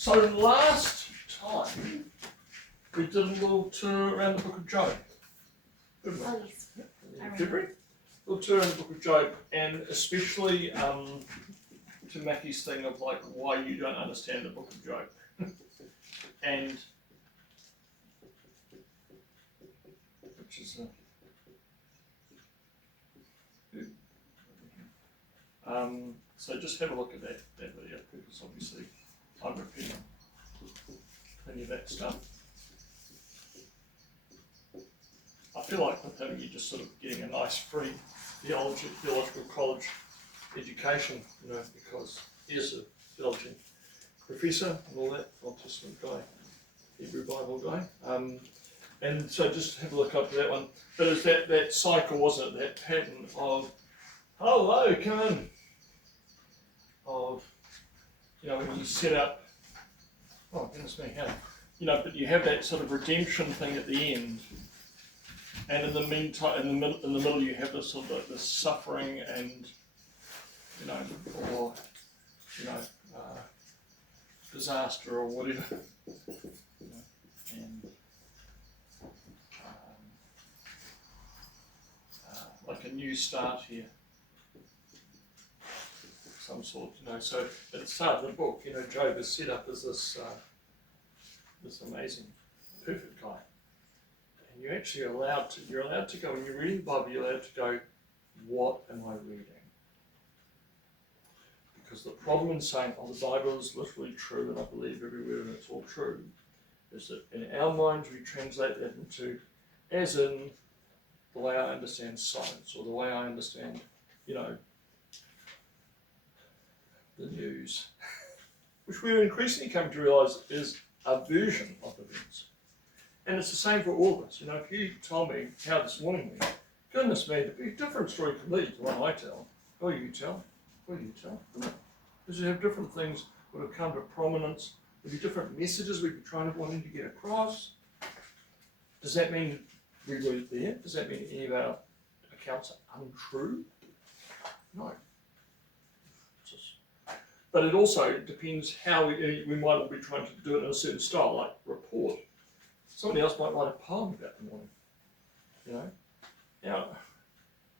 So last time we did a little tour around the book of Job. Oh yes. In February. A little tour around the book of Job, and especially to Mackie's thing of like why you don't understand the book of Job. And which is so just have a look at that video, because obviously I'm repeating plenty of that stuff. I feel like with him you're just sort of getting a nice free theological college education, you know, because he's a theology professor and all that, Old Testament guy, Hebrew Bible guy. And so just have a look up to that one. But it's that cycle, wasn't it? That pattern of, hello, come in. Of, you know, when you set up, oh goodness me, how, you know, but you have that sort of redemption thing at the end. And in the meantime, in the middle, you have this sort of this suffering and, you know, or, you know, disaster or whatever. You know, and like a new start here, some sort, you know. So at the start of the book, you know, Job is set up as this this amazing, perfect guy. And you're actually allowed to go, when you're reading the Bible, you're allowed to go, what am I reading? Because the problem in saying, oh, the Bible is literally true and I believe every word and it's all true, is that in our minds we translate that into, as in the way I understand science, or the way I understand, you know, the news, which we're increasingly coming to realise is a version of events. And it's the same for all of us. You know, if you tell me how this morning went, goodness me, it'd be a different story completely to one I tell, or you tell, because you have different things that have come to prominence, there'll be different messages we'd be wanting to get across. Does that mean we were there? Does that mean any of our accounts are untrue? No. But it also depends how we might all be trying to do it in a certain style, like report. Somebody else might write a poem about the morning, you know. Now,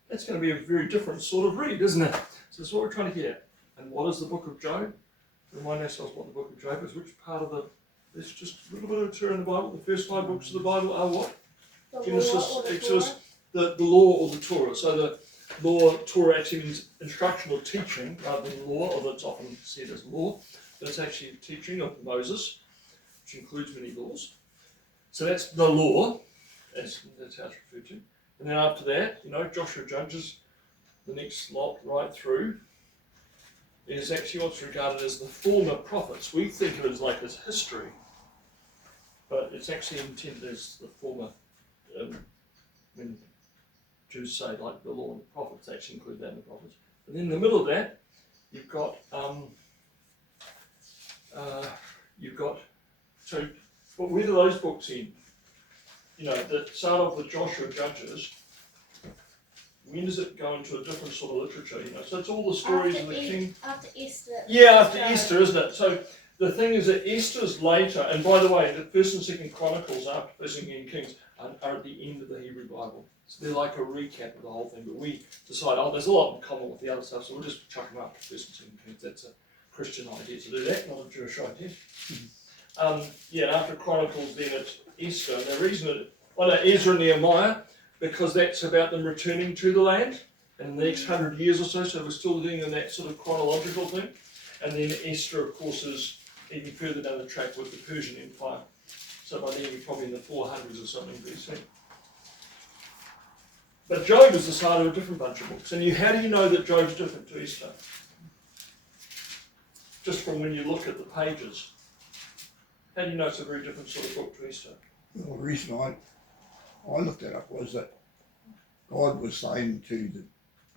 that's going to be a very different sort of read, isn't it? So that's what we're trying to get at. And what is the book of Job? Remind ourselves what the book of Job is. Which part of there's just a little bit of a tour in the Bible. The first 5 books of the Bible are what? Genesis, Exodus, the law or the Torah. So the law, Torah actually means instruction or teaching rather than law, although it's often said as law. But it's actually teaching of Moses, which includes many laws. So that's the law, that's how it's referred to. And then after that, you know, Joshua Judges, the next lot right through, is actually what's regarded as the former prophets. We think of it as like as history, but it's actually intended as the former, when Jews say like the law and the prophets, actually include that in the prophets. And then in the middle of that, you've got, so, but where do those books end? You know, that start off with Joshua Judges. When does it go into a different sort of literature? You know, so it's all the stories of the king. After Easter. Yeah, after Easter, isn't it? So the thing is that Easter's later, and by the way, the First and Second Chronicles after First and Second Kings are at the end of the Hebrew Bible. So they're like a recap of the whole thing. But we decide, oh, there's a lot in common with the other stuff, so we'll just chuck them up to First and Second Kings. That's a Christian idea to do that, not a Jewish idea. After Chronicles, then it's Easter. And the reason Ezra and Nehemiah, because that's about them returning to the land in the next 100 years or so. So we're still doing that sort of chronological thing. And then Esther, of course, is even further down the track with the Persian Empire. So by then we're probably in the 400s or something BC. But Job is the start of a different bunch of books. And how do you know that Job's different to Esther? Just from when you look at the pages. How do you know it's a very different sort of book to Esther? Well, the reason I looked it up was that God was saying to the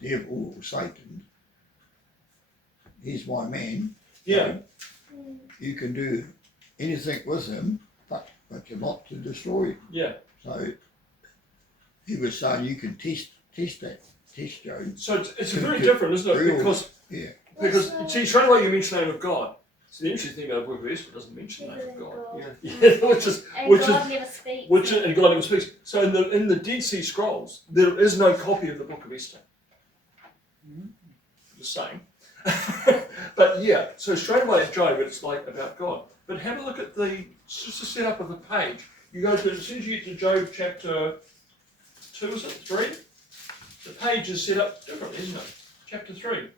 devil or Satan, he's my man. Yeah. So you can do anything with him, but you're not to destroy him. Yeah. So he was saying you can test Job. So it's very different, isn't it? Because see, straight away you mention the name of God. So the interesting thing about the book of Esther doesn't mention the name of God. God. Yeah, which is And God never speaks. and God never speaks. So in the Dead Sea Scrolls, there is no copy of the book of Esther. Just saying. But yeah, so straight away at Job, it's like about God. But have a look at just the setup of the page. You go to, as soon as you get to Job chapter 2, is it 3? The page is set up differently, isn't it? Chapter 3.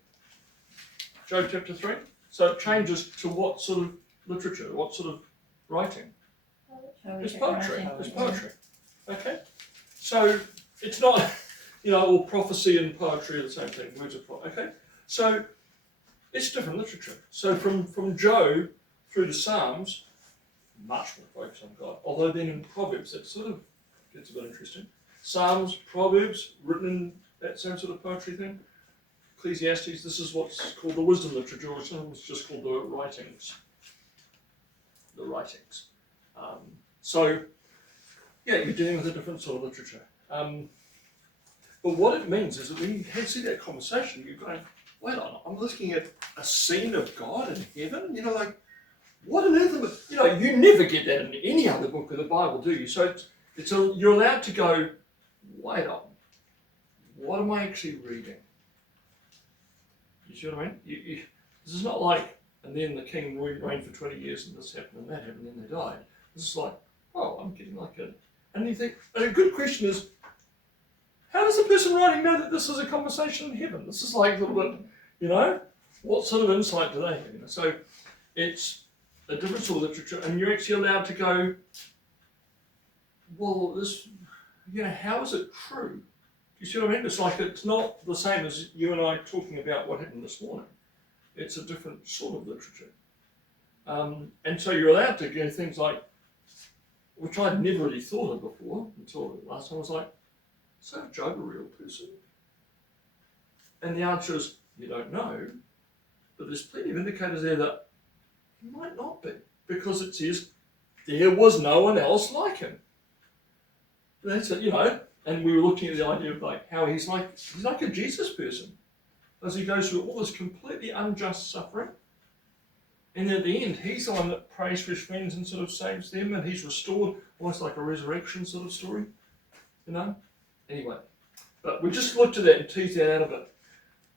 Job chapter 3. So it changes to what sort of literature, what sort of writing? It's poetry. It's poetry. Okay? So it's not, all prophecy and poetry are the same thing. Words of prophecy. Okay? So it's different literature. So from Job through to Psalms, much more focus on God. Although then in Proverbs, it sort of gets a bit interesting. Psalms, Proverbs, written in that same sort of poetry thing. Ecclesiastes, this is what's called the wisdom literature, or sometimes just called the writings. The writings. So, yeah, you're dealing with a different sort of literature. But what it means is that when you see that conversation, you're going, wait on, I'm looking at a scene of God in heaven, like, what on earth you never get that in any other book of the Bible, do you? So you're allowed to go, wait on, what am I actually reading? You see what I mean? This is not like, and then the king reigned for 20 years and this happened and that happened and then they died. This is like, oh, I'm getting like a... And you think, and a good question is, how does the person writing know that this is a conversation in heaven? This is like a little bit, what sort of insight do they have? So it's a different sort of literature, and you're actually allowed to go, well, this, how is it true? You see what I mean? It's like, it's not the same as you and I talking about what happened this morning. It's a different sort of literature. And so you're allowed to go things like, which I'd never really thought of before until last time. I was like, is that Job a real person? And the answer is, you don't know, but there's plenty of indicators there that he might not be, because it says there was no one else like him. That's it, and we were looking at the idea of like how he's like a Jesus person, as he goes through all this completely unjust suffering. And at the end, he's the one that prays for his friends and sort of saves them, and he's restored, almost like a resurrection sort of story, Anyway, but we just looked at that and teased that out a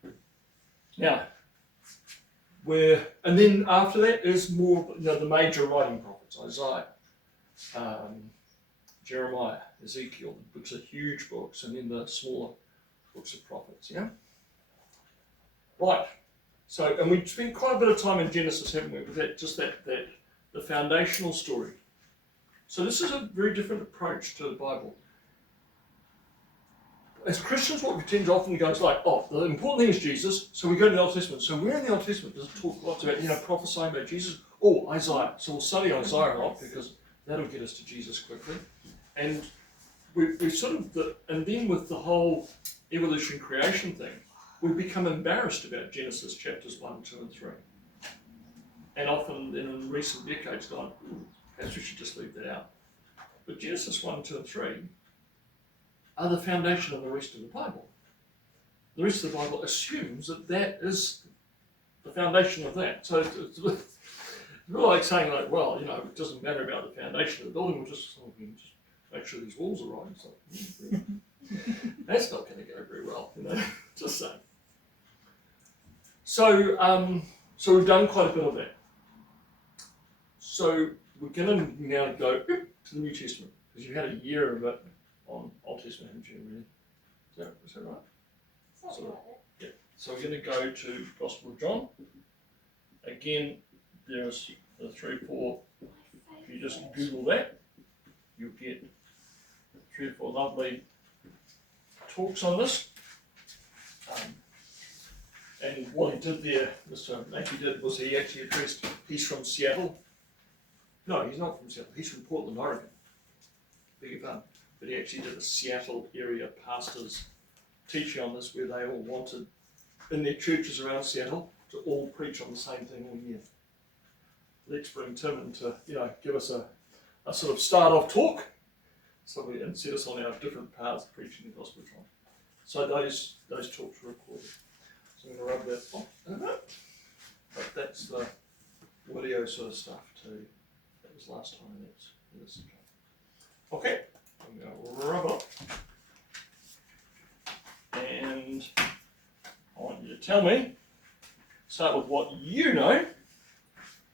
bit. Now, and then after that is more, the major writing prophets, Isaiah, Jeremiah, Ezekiel. The books are huge books, and then the smaller books of prophets, Right. So, and we spent quite a bit of time in Genesis, haven't we, with the foundational story. So this is a very different approach to the Bible. As Christians, what we tend to often go is like, the important thing is Jesus, so we go to the Old Testament. So where in the Old Testament does it talk lots about, prophesying about Jesus? Oh, Isaiah. So we'll study Isaiah a lot because that'll get us to Jesus quickly. And we sort of, and then with the whole evolution creation thing, we've become embarrassed about Genesis chapters 1, 2, and 3. And often in recent decades gone, perhaps we should just leave that out. But Genesis 1, 2, and 3 are the foundation of the rest of the Bible. The rest of the Bible assumes that is the foundation of that. So it's like saying, it doesn't matter about the foundation of the building, we'll just make sure these walls are right. So, that's not going to go very well, just saying. So, so we've done quite a bit of that. So we're going to now go to the New Testament, because you had a year of it on Old Testament, haven't you, really? Is that right? Something like that. Yeah. So we're going to go to Gospel of John. Again, there's the 3 or 4. If you just Google that, you'll get 3 or 4 lovely talks on this. And what he did there, Mr. Mackey did, was he actually addressed, he's from Seattle. No, he's not from Seattle, he's from Portland, Oregon. Beg your pardon. But he actually did a Seattle area pastors teaching on this, where they all wanted, in their churches around Seattle, to all preach on the same thing all year. Let's bring Tim in to, give us a sort of start-off talk, and set us on our different paths of preaching the Gospel of John. So those talks were recorded. So I'm going to rub that off in a bit. But that's the video sort of stuff too. That was last time. That's this time. Okay, I'm going to rub it up. And I want you to tell me, start with what you know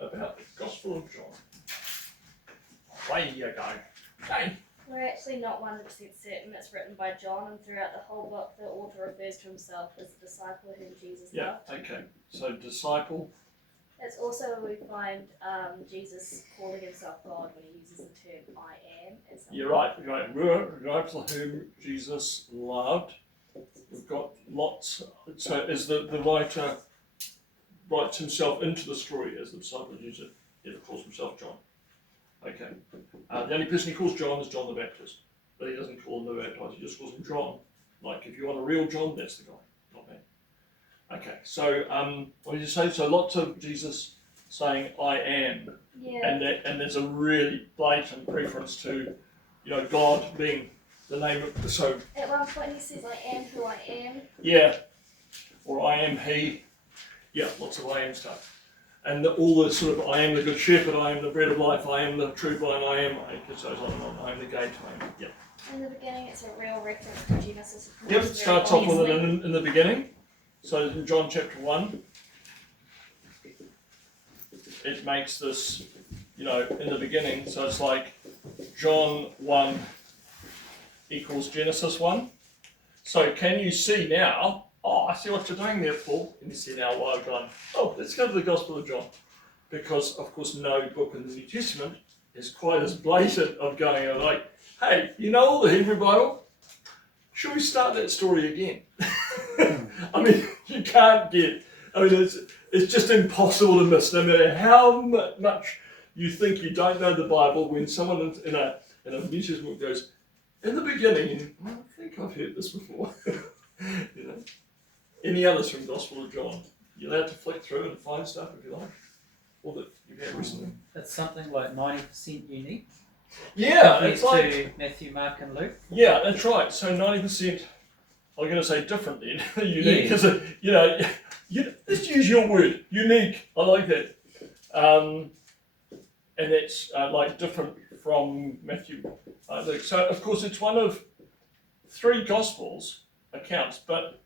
about the Gospel of John. Away you go. Okay. We're actually not 100% certain it's written by John, and throughout the whole book, the author refers to himself as the disciple whom Jesus Yeah, loved. okay. So disciple. That's also where we find Jesus calling himself God when he uses the term I am. As You're right. Disciple whom Jesus loved. We've got lots. So is the writer writes himself into the story as the disciple user. He calls himself John. Okay. The only person he calls John is John the Baptist, but he doesn't call him the Baptist. He just calls him John. Like if you want a real John, that's the guy, not me. Okay. So what did you say? So lots of Jesus saying I am, Yeah. and there's a really blatant reference to, God being the name of. So At one point he says, I am who I am. yeah, or I am he. Yeah, lots of I am stuff. And all the sort of I am the good shepherd, I am the bread of life, I am the true vine, I am, it goes on and on, I am the gate, I am, yeah. In the beginning, it's a real reference to Genesis. Yep, it starts off with it in the beginning. So in John chapter 1, it makes this, in the beginning, so it's like John 1 equals Genesis 1. So can you see now? Oh, I see what you're doing there, Paul. Can you see now why I've gone, let's go to the Gospel of John. Because, of course, no book in the New Testament is quite as blatant of going like, hey, you know all the Hebrew Bible? Should we start that story again? I mean, you can't it's just impossible to miss, no matter how much you think you don't know the Bible, when someone in a New Testament goes, in the beginning, I think I've heard this before. Any others from Gospel of John? You're allowed to flick through and find stuff if you like, or that you've had recently. It's something like 90% unique. Yeah, compared it's like to Matthew, Mark, and Luke. Yeah, that's right. So 90%. I'm going to say different then. Unique, because let's use your word. Unique. I like that. And it's like different from Matthew, Luke. So of course it's one of 3 Gospels accounts, but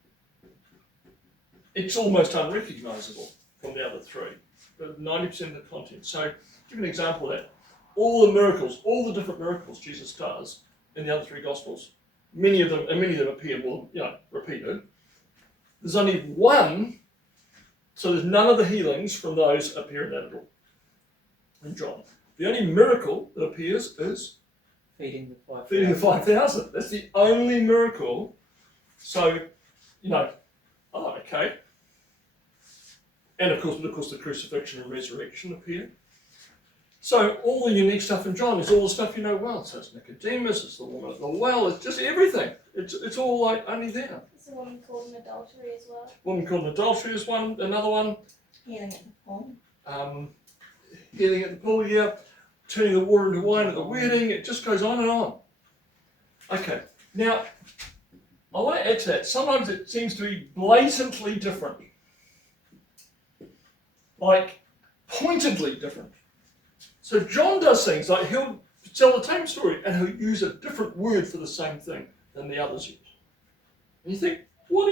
it's almost unrecognisable from the other 3. But 90% of the content. So give an example of that. All the different miracles Jesus does in the other 3 Gospels, many of them appear, repeated. There's only one, so there's none of the healings from those appear in that at all. In John. The only miracle that appears is Feeding the 5,000. That's the only miracle. So, okay. And of course the crucifixion and resurrection appear. So all the unique stuff in John is all the stuff you know well. So it's Nicodemus, it's the woman at the well, it's just everything. It's all like only there. There's a woman called an adultery as well. Woman called an adultery is one, another one. Healing at the pool. Healing at the pool, yeah. Turning the water into wine at the wedding. It just goes on and on. Okay, now I want to add to that. Sometimes it seems to be blatantly different. Like pointedly different. So John does things like he'll tell the same story and he'll use a different word for the same thing than the others use. And you think, what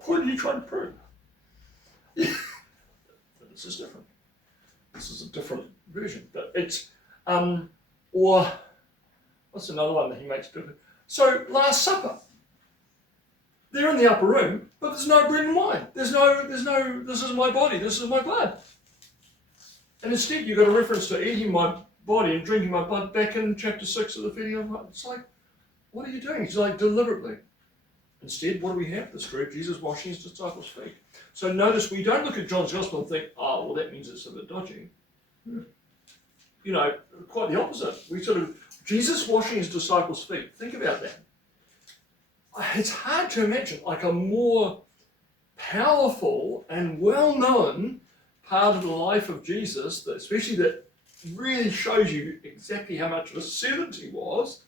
point are you trying to prove? But this is different. This is a different version. But it's, or what's another one that he makes different? So Last Supper. They're in the upper room, but there's no bread and wine. There's no, this is my body, this is my blood. And instead you've got a reference to eating my body and drinking my blood back in chapter 6 of the feeding of blood. It's like, what are you doing? It's like deliberately. Instead, what do we have? This group, Jesus washing his disciples' feet. So notice we don't look at John's Gospel and think, oh, well, that means it's a bit dodgy. Quite the opposite. Jesus washing his disciples' feet. Think about that. It's hard to imagine like a more powerful and well-known part of the life of Jesus, especially that really shows you exactly how much of a servant he was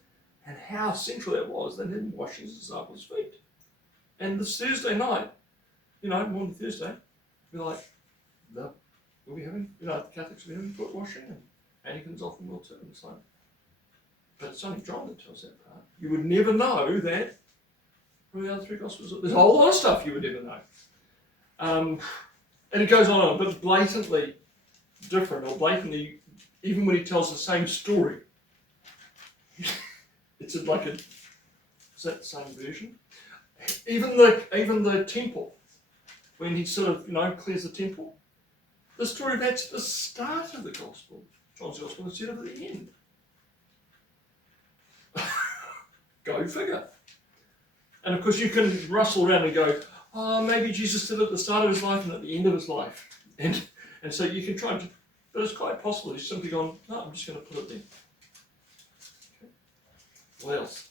and how central that was, than him washing his disciples' feet. And this Thursday night, morning Thursday, we're like, the we'll be having, you know, the Catholics will be having foot washing, and Anglicans often will too. And it's like, but it's only John that tells that part. You would never know that from the other three Gospels. There's a whole lot of stuff you would never know. And it goes on a bit blatantly different, or blatantly, even when he tells the same story. It's like a, is that the same version? Even the temple, when he sort of, you know, clears the temple, the story of that's the start of the Gospel, John's Gospel, instead of the end. Go figure. And of course you can rustle around and go, oh, maybe Jesus did it at the start of his life and at the end of his life. And so you can try to, but it's quite possible he's simply gone, no, I'm just going to put it there. Okay. What else?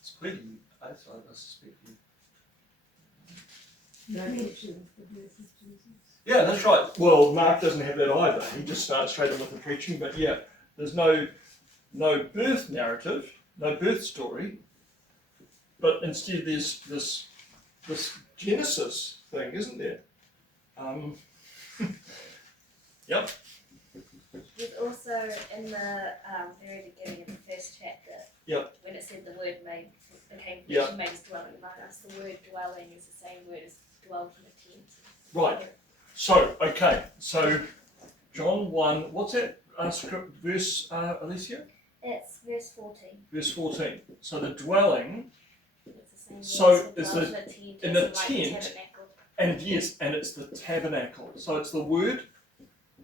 It's plenty, I suspect you. No mention of the birth of Jesus. Yeah, that's right. Well, Mark doesn't have that either. He just starts straight in with the preaching. But yeah, there's no birth narrative, no birth story. But instead, there's this Genesis thing, isn't there? Yep. There's also in the very beginning of the first chapter, Yep. when it said the word became Yep. flesh and made his dwelling among us, the word dwelling is the same word as dwelt in a tent. Right. So, okay. So, John 1, what's that script, verse, Alicia? It's verse 14. Verse 14. So, the dwelling, It's the same word So, as it's dwelt the- in a tent. in as the in, like, tent. tabernacle. and yes, and it's the tabernacle. So, it's the word.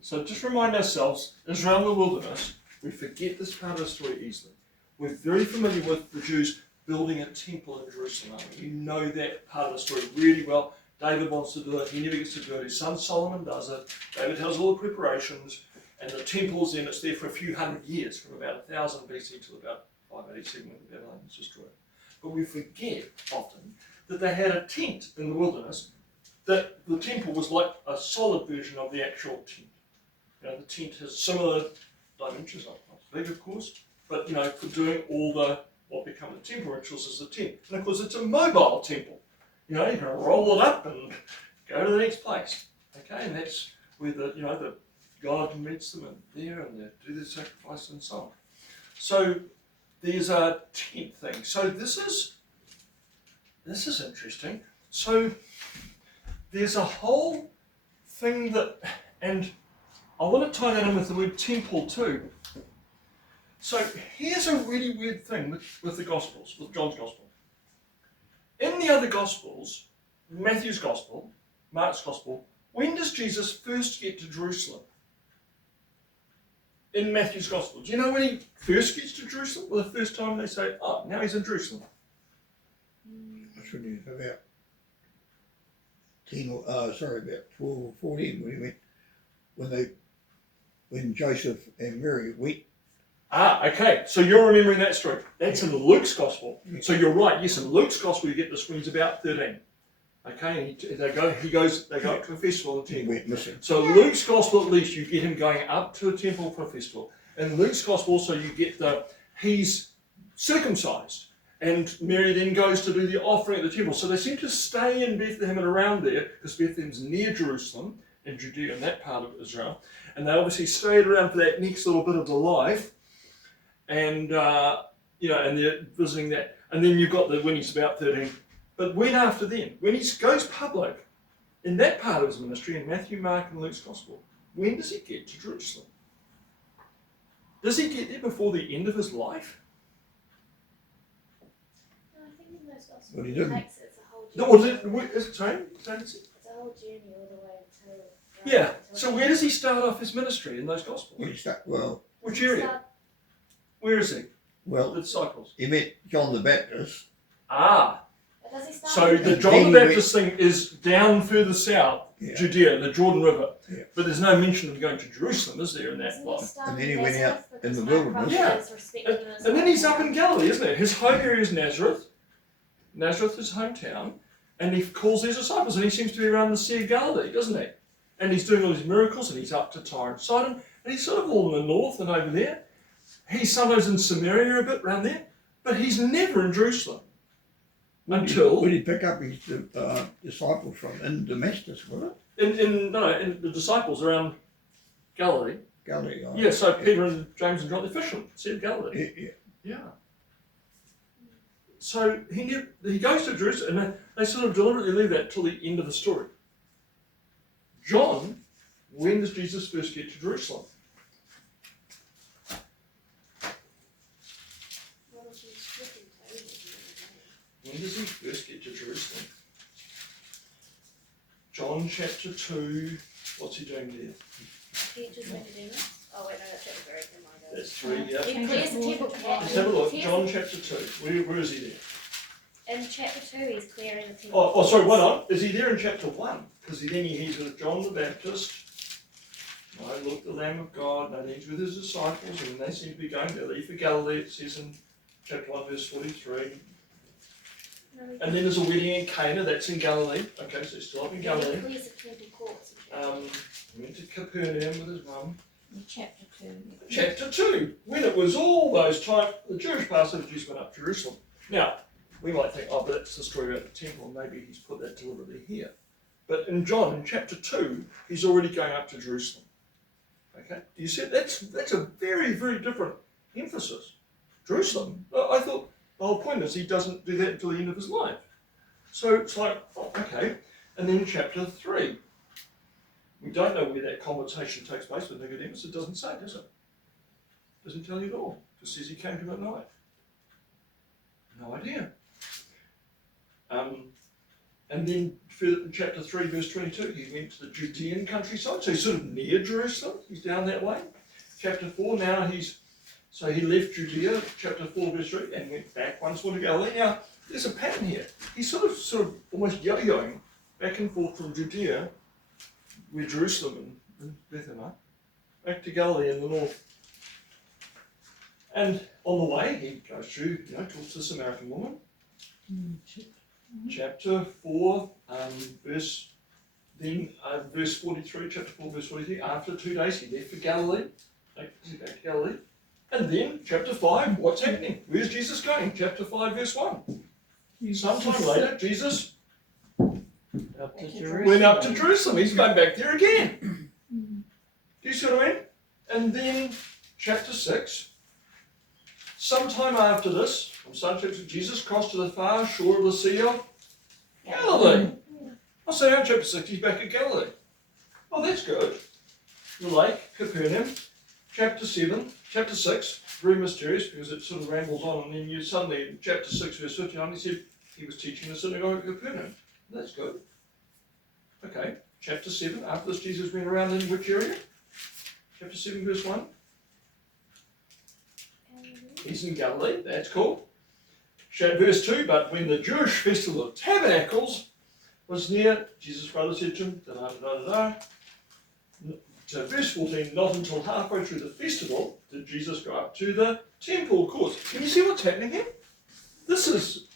So, just remind ourselves, Israel in the wilderness, we forget this part of the story easily. We're very familiar with the Jews building a temple in Jerusalem. We know that part of the story really well. David wants to do it, he never gets to do it. His son Solomon does it. David has all the preparations, and the temple's in, it's there for a few hundred years, from about 1000 BC to about 587 when Babylon was destroyed. But we forget often that they had a tent in the wilderness, that the temple was like a solid version of the actual tent. You know, the tent has similar dimensions, not big of course, but you know, for doing all the what become the temple rituals as the tent. And of course it's a mobile temple. You know, you can roll it up and go to the next place. Okay, and that's where the God meets them in there, and they do the sacrifice and so on. So there's a tent thing. So this is interesting. So there's a whole thing that, and I want to tie that in with the word temple too. So here's a really weird thing with the Gospels, with John's Gospel. In the other Gospels, Matthew's Gospel, Mark's Gospel, when does Jesus first get to Jerusalem? In Matthew's Gospel. Do you know when he first gets to Jerusalem? Well, the first time they say, oh, now he's in Jerusalem. That's when he was about 12 or 14 when he went, when Joseph and Mary went. Ah, okay. So you're remembering that story. That's in Luke's Gospel. So you're right. Yes, in Luke's Gospel you get this when he's about 13. Okay, and they go up to a festival in the He temple. went missing. So Luke's Gospel, at least, you get him going up to a temple for a festival. In Luke's Gospel also you get he's circumcised. And Mary then goes to do the offering at the temple. So they seem to stay in Bethlehem and around there, because Bethlehem's near Jerusalem, in Judea, in that part of Israel. And they obviously stayed around for that next little bit of the life. And, and they're visiting that. And then you've got when he's about 13. But when after then? When he goes public, in that part of his ministry, in Matthew, Mark, and Luke's Gospel, when does he get to Jerusalem? Does he get there before the end of his life? No, I think in those Gospels Well, he it didn't. takes it's a whole No, journey. is it sorry? It's a whole journey all the way until. Yeah. So where does he start off his ministry in those Gospels? Which area? Where is he? The disciples. he met John the Baptist. Ah. Does he start So with the And John then the he Baptist thing is down further south, Yeah. Judea, the Jordan River. Yeah. But there's no mention of going to Jerusalem, is there, in that Doesn't he one? start And then in he went Nazareth out in because the Mark wilderness. Ruffalo Yeah. is respected in his And then he's up hometown? in Galilee, isn't it? His home area is Nazareth. Nazareth is hometown. And he calls his disciples, and he seems to be around the Sea of Galilee, doesn't he? And he's doing all these miracles, and he's up to Tyre and Sidon, and he's sort of all in the north and over there. He's sometimes in Samaria a bit around there, but he's never in Jerusalem. until Would he pick up his disciples from in Damascus, was it? in the disciples around Galilee. Galilee. Yeah, so Peter and James and John, they're fishing, Sea of Galilee. Yeah. Yeah. So he goes to Jerusalem, and they sort of deliberately leave that till the end of the story. John, when does Jesus first get to Jerusalem? When does he first get to Jerusalem? John chapter 2, what's he doing there? Teaches Nicodemus. Oh wait, no, that's chapter 3. Never mind. That's 3, yeah. He clears the temple court. Let's have a look. John chapter 2. Where is he there? In chapter 2, he's clearing the temple. Oh, sorry, one on. Is he there in chapter 1? Because then he's with John the Baptist. No, look, the Lamb of God. No, he's with his disciples, and they seem to be going to leave for Galilee. It says in chapter 1, verse 43. No, And then there's a wedding in Cana. That's in Galilee. Okay, so he's still up in he Galilee. clears the temple courts. in chapter Went to Capernaum with his mum. In chapter 2. Chapter 2, when it was all those times, the Jewish Passover Jews went up to Jerusalem. Now, we might think, oh, but that's the story about the temple, maybe he's put that deliberately here. But in John, in chapter 2, he's already going up to Jerusalem. Okay? You see, that's a very, very different emphasis. Jerusalem. I thought the whole point is he doesn't do that until the end of his life. So it's like, oh, okay. And then chapter 3. We don't know where that conversation takes place with Nicodemus. It doesn't say, does it? Doesn't tell you at all. It just says he came to him at night. No idea. And then in chapter 3, verse 22, he went to the Judean countryside, so he's sort of near Jerusalem. He's down that way. Chapter 4, now he left Judea, chapter 4, verse 3, and went back once more to Galilee. Now, there's a pattern here. He's sort of almost yo-yoing back and forth from Judea, where Jerusalem and Bethlehem are, back to Galilee in the north. And on the way, he goes through, talks to the Samaritan woman. Chapter 4, verse 43, chapter 4, verse 43, after 2 days he left for Galilee, back to Galilee. And then, chapter 5, what's happening? Where's Jesus going? Chapter 5, verse 1. Sometime later, Jesus Up to Jerusalem. went up to Jerusalem. He's going back there again. Do you see what I mean? And then, chapter 6, sometime after this, from some chapter, Jesus crossed to the far shore of the Sea of Galilee. So now in chapter 6, he's back at Galilee. Oh, that's good. The lake, Capernaum. Chapter 6, very mysterious because it sort of rambles on, and then you suddenly, in chapter 6, verse 59, he said he was teaching the synagogue at Capernaum. That's good. Okay, chapter 7, after this, Jesus went around in which area? Chapter 7, verse 1. He's in Galilee, that's cool. Verse 2, but when the Jewish festival of tabernacles was near, Jesus' brother said to him, da-da-da-da-da. So verse 14, not until halfway through the festival did Jesus go up to the temple courts. Can you see what's happening here? This is,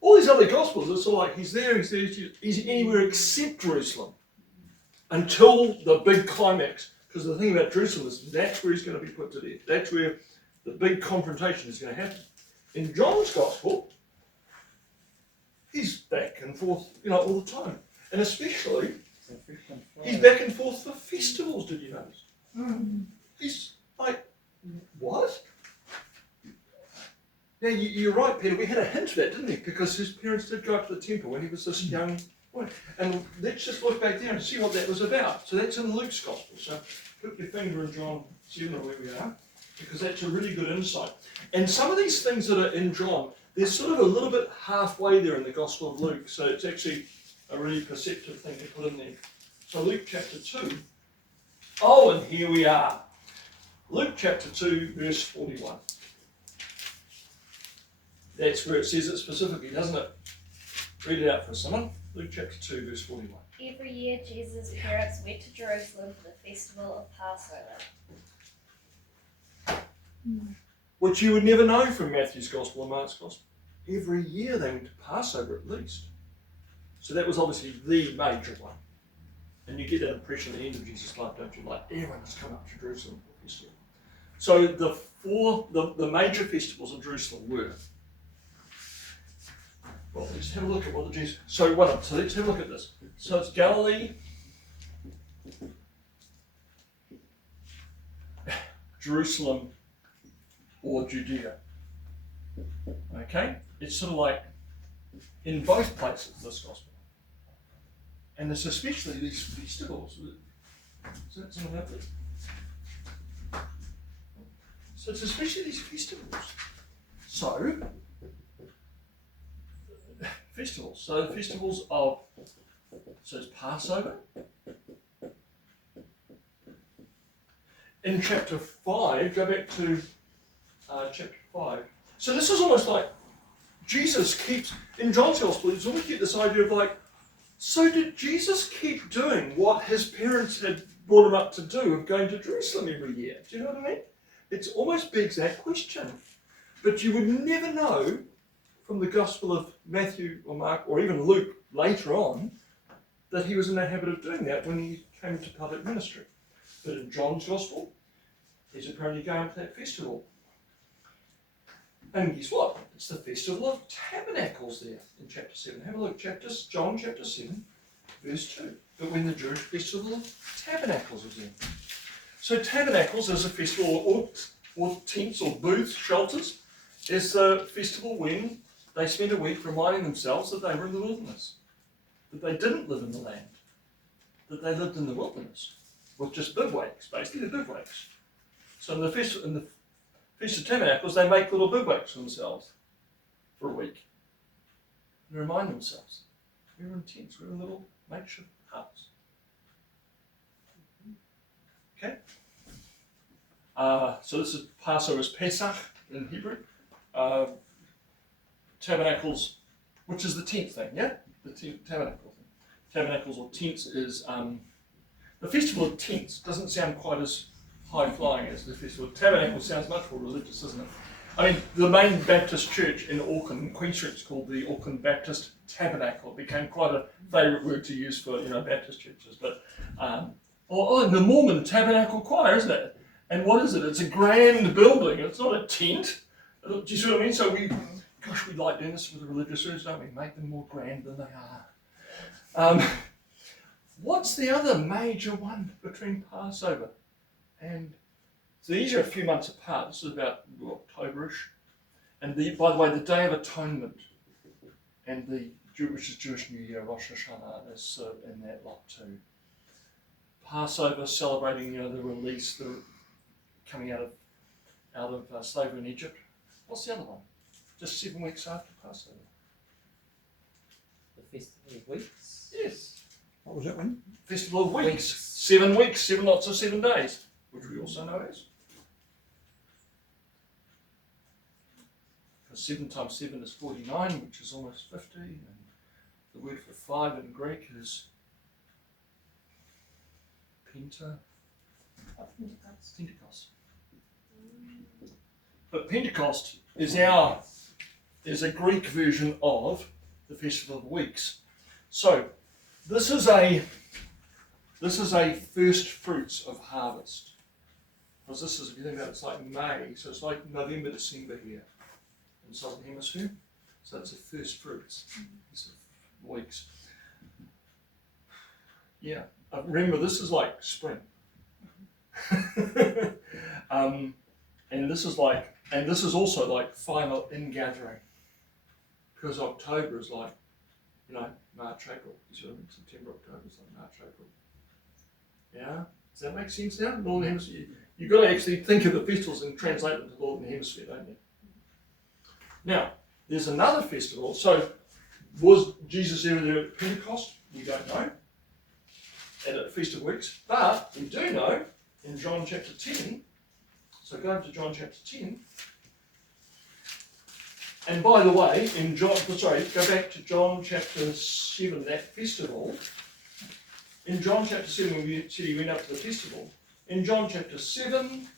all these other gospels, it's all like he's there, he's anywhere except Jerusalem. Until the big climax. Because the thing about Jerusalem is that's where he's going to be put to death. That's where the big confrontation is going to happen. In John's gospel, he's back and forth, all the time. And especially, he's back and forth for festivals, did you notice? He's like, what? Now, you're right, Peter, we had a hint of that, didn't we? Because his parents did go up to the temple when he was this young boy. And let's just look back there and see what that was about. So that's in Luke's gospel. So put your finger in John 7 or where we are, because that's a really good insight. And some of these things that are in John, they're sort of a little bit halfway there in the Gospel of Luke. So it's actually a really perceptive thing to put in there. So Luke chapter 2. Oh, and here we are. Luke chapter 2, verse 41. That's where it says it specifically, doesn't it? Read it out for someone. Luke chapter 2, verse 41. Every year, Jesus' parents went to Jerusalem for the festival of Passover. Which you would never know from Matthew's Gospel or Mark's Gospel. Every year they went to Passover at least. So that was obviously the major one. And you get that impression at the end of Jesus' life, don't you? Like everyone has come up to Jerusalem for festival. So the major festivals in Jerusalem were Well, let's have a look at what the Jews. So let's have a look at this. So it's Galilee, Jerusalem, or Judea. Okay? It's sort of like in both places, this gospel. And it's especially these festivals. Is that something happening? So it's especially these festivals. So the festivals of, so it's Passover. In chapter 5, go back to chapter 5. So this is almost like Jesus keeps, in John's Gospel, it's almost get this idea of like, so did Jesus keep doing what his parents had brought him up to do, of going to Jerusalem every year? Do you know what I mean? It's almost begs that question. But you would never know from the Gospel of Matthew or Mark or even Luke later on that he was in the habit of doing that when he came to public ministry. But in John's Gospel, he's apparently going to that festival. And guess what? It's the Festival of Tabernacles there in chapter 7. Have a look, John chapter 7, verse 2. But when the Jewish Festival of Tabernacles was in. So Tabernacles is a festival, or tents, or booths, shelters. It's a festival when they spent a week reminding themselves that they were in the wilderness. That they didn't live in the land. That they lived in the wilderness. With just bivouacs, basically, the bivouacs. So in the Feast of Tabernacles, they make little bivouacs for themselves for a week. And remind themselves, we were in tents, we were in little makeshift huts. Okay? So this is Passover is Pesach in Hebrew. Tabernacles, which is the tent thing, yeah? The tabernacle thing. Tabernacles or tents is, the Festival of Tents doesn't sound quite as high-flying as the Festival of Tabernacles. Sounds much more religious, doesn't it? I mean, the main Baptist church in Auckland, Queen Street, is called the Auckland Baptist Tabernacle. It became quite a favourite word to use for, Baptist churches. But, the Mormon Tabernacle Choir, isn't it? And what is it? It's a grand building. It's not a tent. Do you see what I mean? So we like doing this with the religious words, don't we? Make them more grand than they are. What's the other major one between Passover and... So these are a few months apart. This is about October-ish. And by the way, the Day of Atonement and which is Jewish New Year, Rosh Hashanah, is in that lot too. Passover, celebrating the release, the coming out of slavery in Egypt. What's the other one? Just 7 weeks after Passover. The Festival of Weeks? Yes. What was that one? Festival of Weeks. 7 weeks, 7 lots of 7 days, which we also know as. Because 7 times 7 is 49, which is almost 50. And the word for 5 in Greek is Pentecost. But Pentecost is a Greek version of the Festival of Weeks. So this is a first fruits of harvest. Because this is, if you think about it, it's like May, so it's like November, December here in the Southern Hemisphere. So it's the first fruits of weeks. Yeah, remember this is like spring. And this is also like final ingathering. Because October is like, March, April. September, October is like March, April. Yeah? Does that make sense now? Northern Hemisphere. You've got to actually think of the festivals and translate them to the Northern Hemisphere, don't you? Now, there's another festival. So, was Jesus ever there at Pentecost? We don't know. And at Feast of Weeks. But we do know in John chapter 10. So go over to John chapter 10. And by the way, go back to John chapter 7, that festival. In John chapter 7, when we said he went up to the festival, in John chapter 7,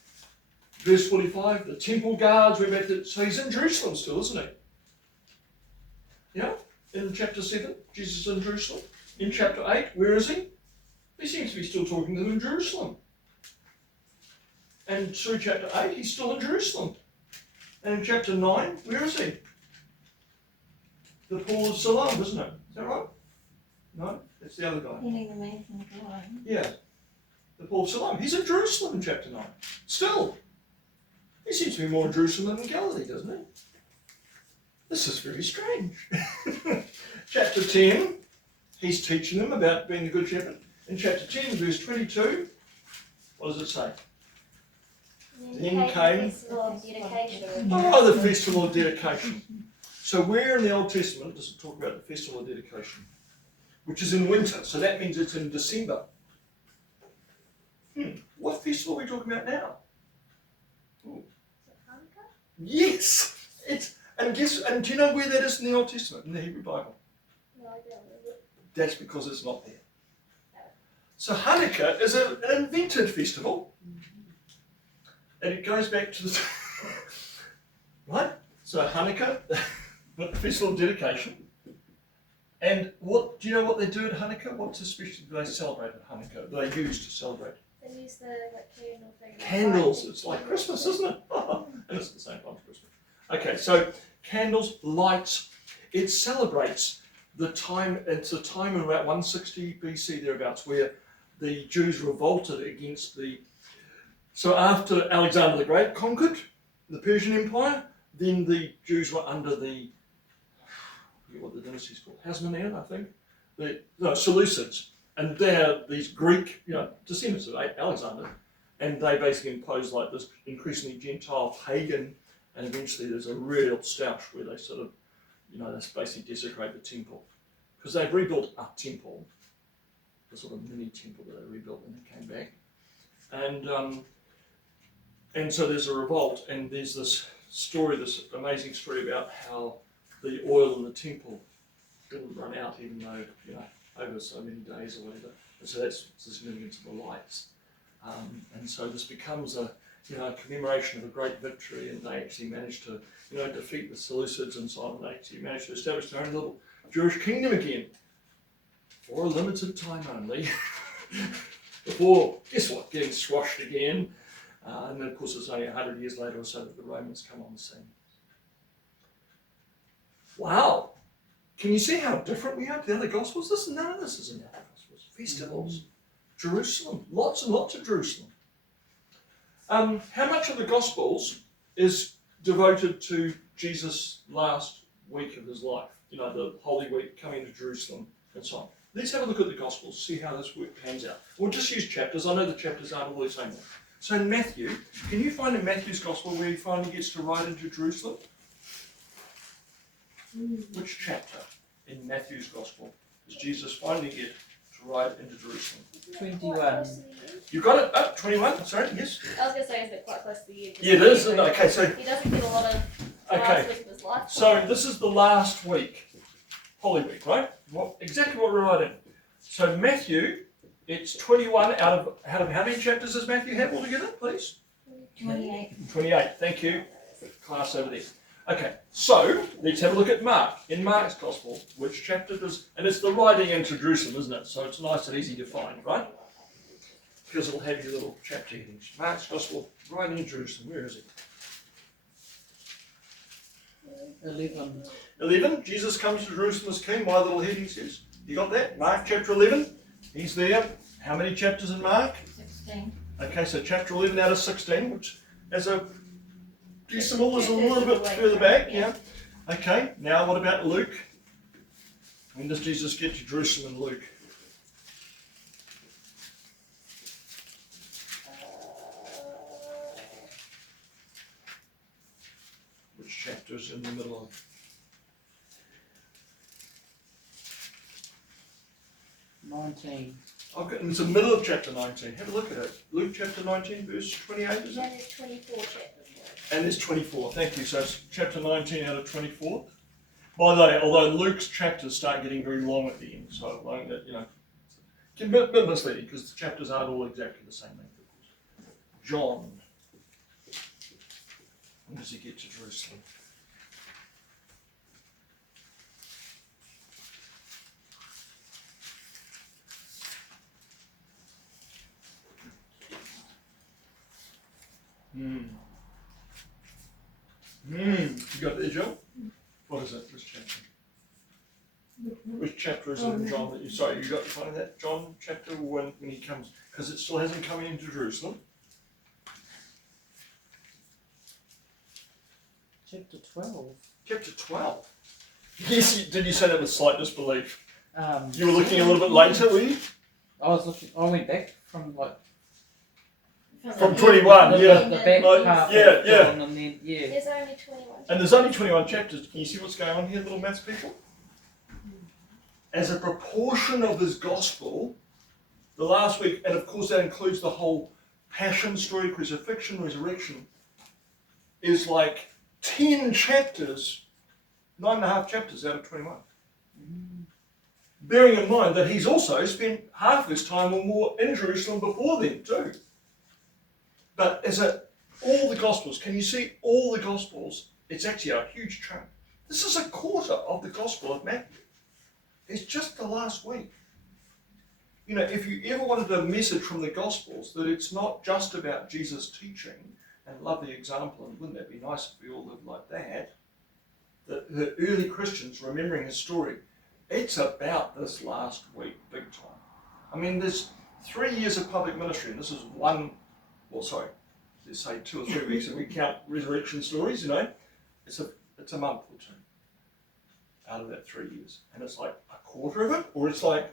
verse 45, the temple guards went back to, so he's in Jerusalem still, isn't he? Yeah? In chapter 7, Jesus is in Jerusalem. In chapter 8, where is he? He seems to be still talking to them in Jerusalem. And through chapter 8, he's still in Jerusalem. And in chapter 9, where is he? the Paul of Siloam, isn't it? Is that right? No, that's the other guy. Healing the man from the blind. Yeah, the Paul of Siloam. He's in Jerusalem in chapter 9. Still, he seems to be more in Jerusalem than in Galilee, doesn't he? This is very strange. Chapter 10, he's teaching them about being the good shepherd. In chapter 10, verse 22, what does it say? Then came- the festival of dedication. Oh, the festival of dedication. So where in the Old Testament does it talk about the festival of dedication? Which is in winter, so that means it's in December. What festival are we talking about now? Is it Hanukkah? Yes! And do you know where that is in the Old Testament, in the Hebrew Bible? No, I don't know. That's because it's not there. So Hanukkah is an invented festival. And it goes back to the... right? So Hanukkah, the festival of dedication. And do you know what they do at Hanukkah? What's especially do they celebrate at Hanukkah? Do they use to celebrate? They use the candle thing. Candles. It's like Christmas, isn't it? And it's the same time as Christmas. Okay, so candles, lights. It celebrates the time. It's a time in about 160 BC thereabouts where the Jews revolted against the. So after Alexander the Great conquered the Persian Empire, then the Jews were under the. I forget what the dynasty's called. Hasmonean, I think. The Seleucids, and they're these Greek, descendants of Alexander, and they basically imposed like this increasingly Gentile pagan. And eventually there's a real stoush where they sort of, they basically desecrate the temple. Because they've rebuilt a temple, the sort of mini temple that they rebuilt when they came back. And so there's a revolt, and there's this story, this amazing story about how the oil in the temple didn't run out even though, over so many days or whatever. And so that's the significance of the lights. And so this becomes a commemoration of a great victory, and they actually managed to, defeat the Seleucids and so on. They actually managed to establish their own little Jewish kingdom again, for a limited time only, before, guess what, getting squashed again. And then of course it's only 100 years later or so that the Romans come on the scene. Wow! Can you see how different we are to the other Gospels? None of this is in the other Gospels. Festivals, Jerusalem, lots and lots of Jerusalem. How much of the Gospels is devoted to Jesus' last week of his life? The Holy Week, coming to Jerusalem, and so on. Let's have a look at the Gospels, see how this work pans out. We'll just use chapters. I know the chapters aren't all the same. So in Matthew, can you find in Matthew's Gospel where he finally gets to ride into Jerusalem? Which chapter in Matthew's Gospel does Jesus finally get to ride into Jerusalem? 21. You got it? Oh, 21, sorry, yes. I was going to say, is it quite close to the end? Yeah, it is, isn't it? Okay, so He doesn't get a lot of last week of his life. So this is the last week, Holy Week, right? Exactly what we're writing. So Matthew, it's 21 out of how many chapters does Matthew have altogether, please? 28. 28, thank you. Class over there. Okay, so let's have a look at Mark. In Mark's Gospel, which chapter does, and it's the riding into Jerusalem, isn't it? So it's nice and easy to find, right? Because it'll have your little chapter headings. Mark's Gospel, riding in Jerusalem, where is it? 11. 11, Jesus comes to Jerusalem as king, my little heading says. You got that? Mark chapter 11, he's there. How many chapters in Mark? 16. Okay, so chapter 11 out of 16, which as a decimal is a little bit further back, yeah. Okay, now what about Luke? When does Jesus get to Jerusalem in Luke? Which chapter is in the middle of? 19. Okay, it's the middle of chapter 19. Have a look at it. Luke chapter 19, verse 28, is That it? is 24 chapters. And there's 24. Thank you. So it's chapter 19 out of 24. By the way, although Luke's chapters start getting very long at the end, so it won't, can be a bit misleading because the chapters aren't all exactly the same length, of course. John. When does he get to Jerusalem? You got it there, Joe? What is it? Which chapter? Which chapter is it in John that you, sorry, you got to find that John chapter when he comes, because it still hasn't come into Jerusalem. Chapter 12. Chapter 12. Yes, did you say that with slight disbelief? Um, You were looking a little bit later, were you? I went back from like From 21, the, yeah. the back Like, half yeah, of yeah. John, and then There's only 21. And there's only 21 chapters. Can you see what's going on here, little maths people? As a proportion of his gospel, the last week, and of course that includes the whole passion story, crucifixion, resurrection, is like 10 chapters, 9.5 chapters out of 21. Bearing in mind that he's also spent half his time or more in Jerusalem before then too. But all the Gospels, can you see all the Gospels? It's actually a huge chunk. This is a quarter of the Gospel of Matthew. It's just the last week. You know, if you ever wanted a message from the Gospels that it's not just about Jesus teaching, and love the example, and wouldn't that be nice if we all lived like that, the early Christians remembering his story, it's about this last week, big time. I mean, there's 3 years of public ministry, and this is let's say 2 or 3 weeks if we count resurrection stories, you know, it's a month or two out of that 3 years. And it's like a quarter of it, or it's like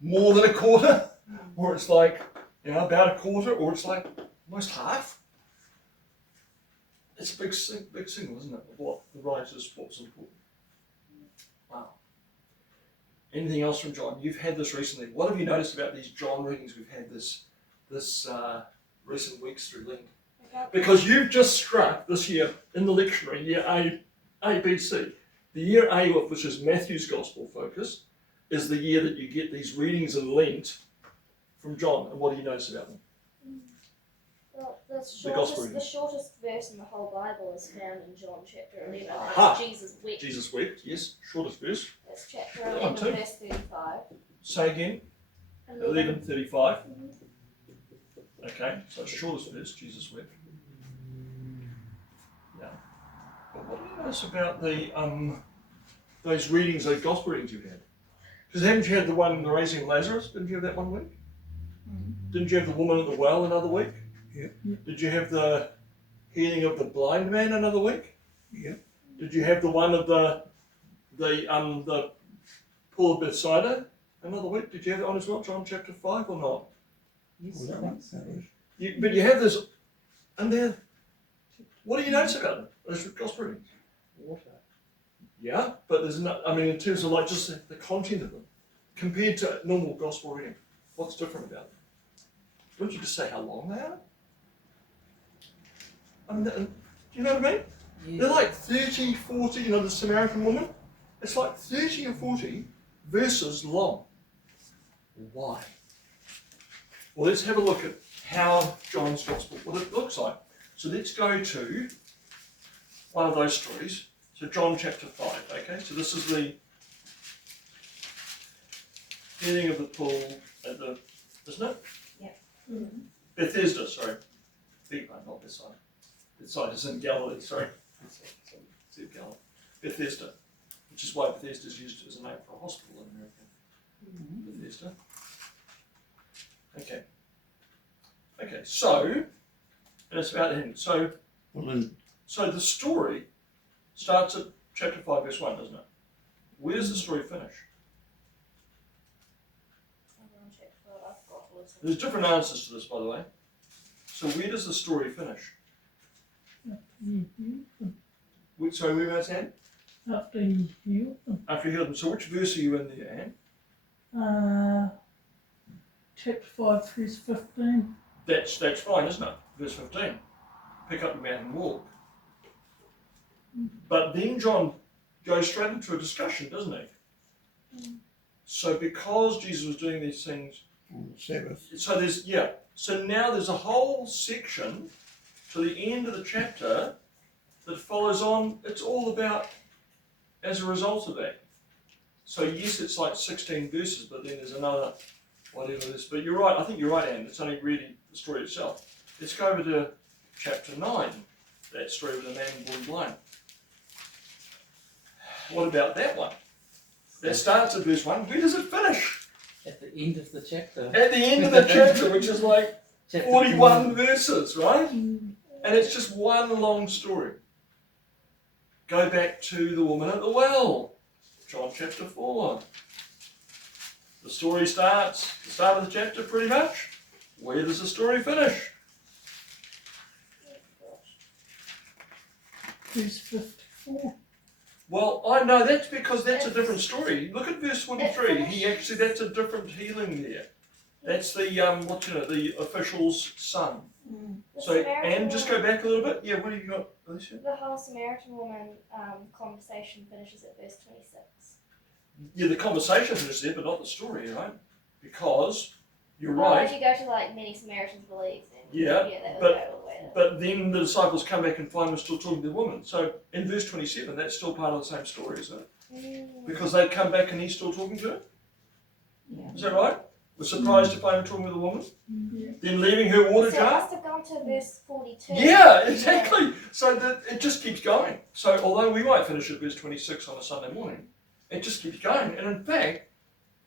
more than a quarter, or it's like, you know, about a quarter, or it's like almost half. It's a big signal, isn't it, of what the writers, what's important. Wow. Anything else from John? You've had this recently. What have you noticed about these John readings we've had this recent weeks through Lent? Because you've just struck this year in the lectionary, year A, B, C. The year A, which is Matthew's Gospel focus, is the year that you get these readings in Lent from John. And what do you notice about them? Well, Gospel reading. the shortest verse in the whole Bible is found in John chapter 11. Aha. It's Jesus wept. Jesus wept, yes, shortest verse. That's chapter That 11, one too. verse 35. Say again, 11:35. Okay, so shortest verse, Jesus wept. Yeah. But what do you notice about the those readings, those gospel readings you've had? Because haven't you had the one, the raising of Lazarus? Didn't you have that one week? Didn't you have the woman at the well another week? Yeah. Did you have the healing of the blind man another week? Yeah. Did you have the one of the pool of Bethsaida another week? Did you have that one as well, John chapter 5 or not? yes, Well, that one, that was, But you have this, and there. What do you notice about them? Those gospel readings? water. Yeah, but there's no. I mean, in terms of like just the content of them, compared to normal gospel reading, what's different about them? Wouldn't you just say how long they are? I mean, do you know what I mean? Yeah. They're like 30, 40, you know, the Samaritan woman? It's like 30 or 40 verses long. Why? Well, let's have a look at how John's Gospel, what it looks like. So let's go to one of those stories. So John chapter 5, okay? So this is the healing of the pool at the, isn't it? Yeah. Bethesda, sorry. Not Bethsaida. Bethsaida is in Galilee, sorry. It's in Galilee. Bethesda, which is why Bethesda is used as a name for a hospital in America. Bethesda. Okay. Okay, so, and it's about him. So the story starts at chapter 5, verse 1, doesn't it? Where does the story finish? John chapter 12, I forgot to listen. There's different answers to this, by the way. So where does the story finish? Sorry, where was Anne? After he healed them. After he healed them. So which verse are you in there, Anne? Chapter 5, verse 15. That's fine, isn't it? Verse 15. Pick up your mat and walk. But then John goes straight into a discussion, doesn't he? So because Jesus was doing these things, on the Sabbath. so now there's a whole section to the end of the chapter that follows on. It's all about as a result of that. So yes, it's like 16 verses, but then there's another whatever this. But you're right, I think you're right, Anne. It's only really the story itself. Let's go over to chapter 9, that story with the man born blind. What about that one? That starts at verse 1. Where does it finish? At the end of the chapter. At the end of the chapter, which is like Chapter 41 10. verses, right? And it's just one long story. Go back to the woman at the well. John chapter 4. The story starts, the start of the chapter pretty much. Where does the story finish? Verse 54. Well, I know that's because that's a different story. Look at verse 23. It That's a different healing there. That's the the official's son. The So, Samaritan and just go woman- back a little bit. Yeah, what have you got, Alicia? The whole Samaritan woman conversation finishes at verse 26. Yeah, the conversation finishes there, but not the story, right? Because you're Well, right. if you go to like many Samaritans believe, then Yeah, that would but- go all the way to But then the disciples come back and find them still talking to the woman. So in verse 27, that's still part of the same story, isn't it? Because they come back and he's still talking to her. Yeah. Is that right? We're surprised to find him talking with a woman. Yeah. Then leaving her water So it jar. must have gone to verse 42. Yeah, exactly. So that it just keeps going. So although we might finish at verse 26 on a Sunday morning, it just keeps going. And in fact,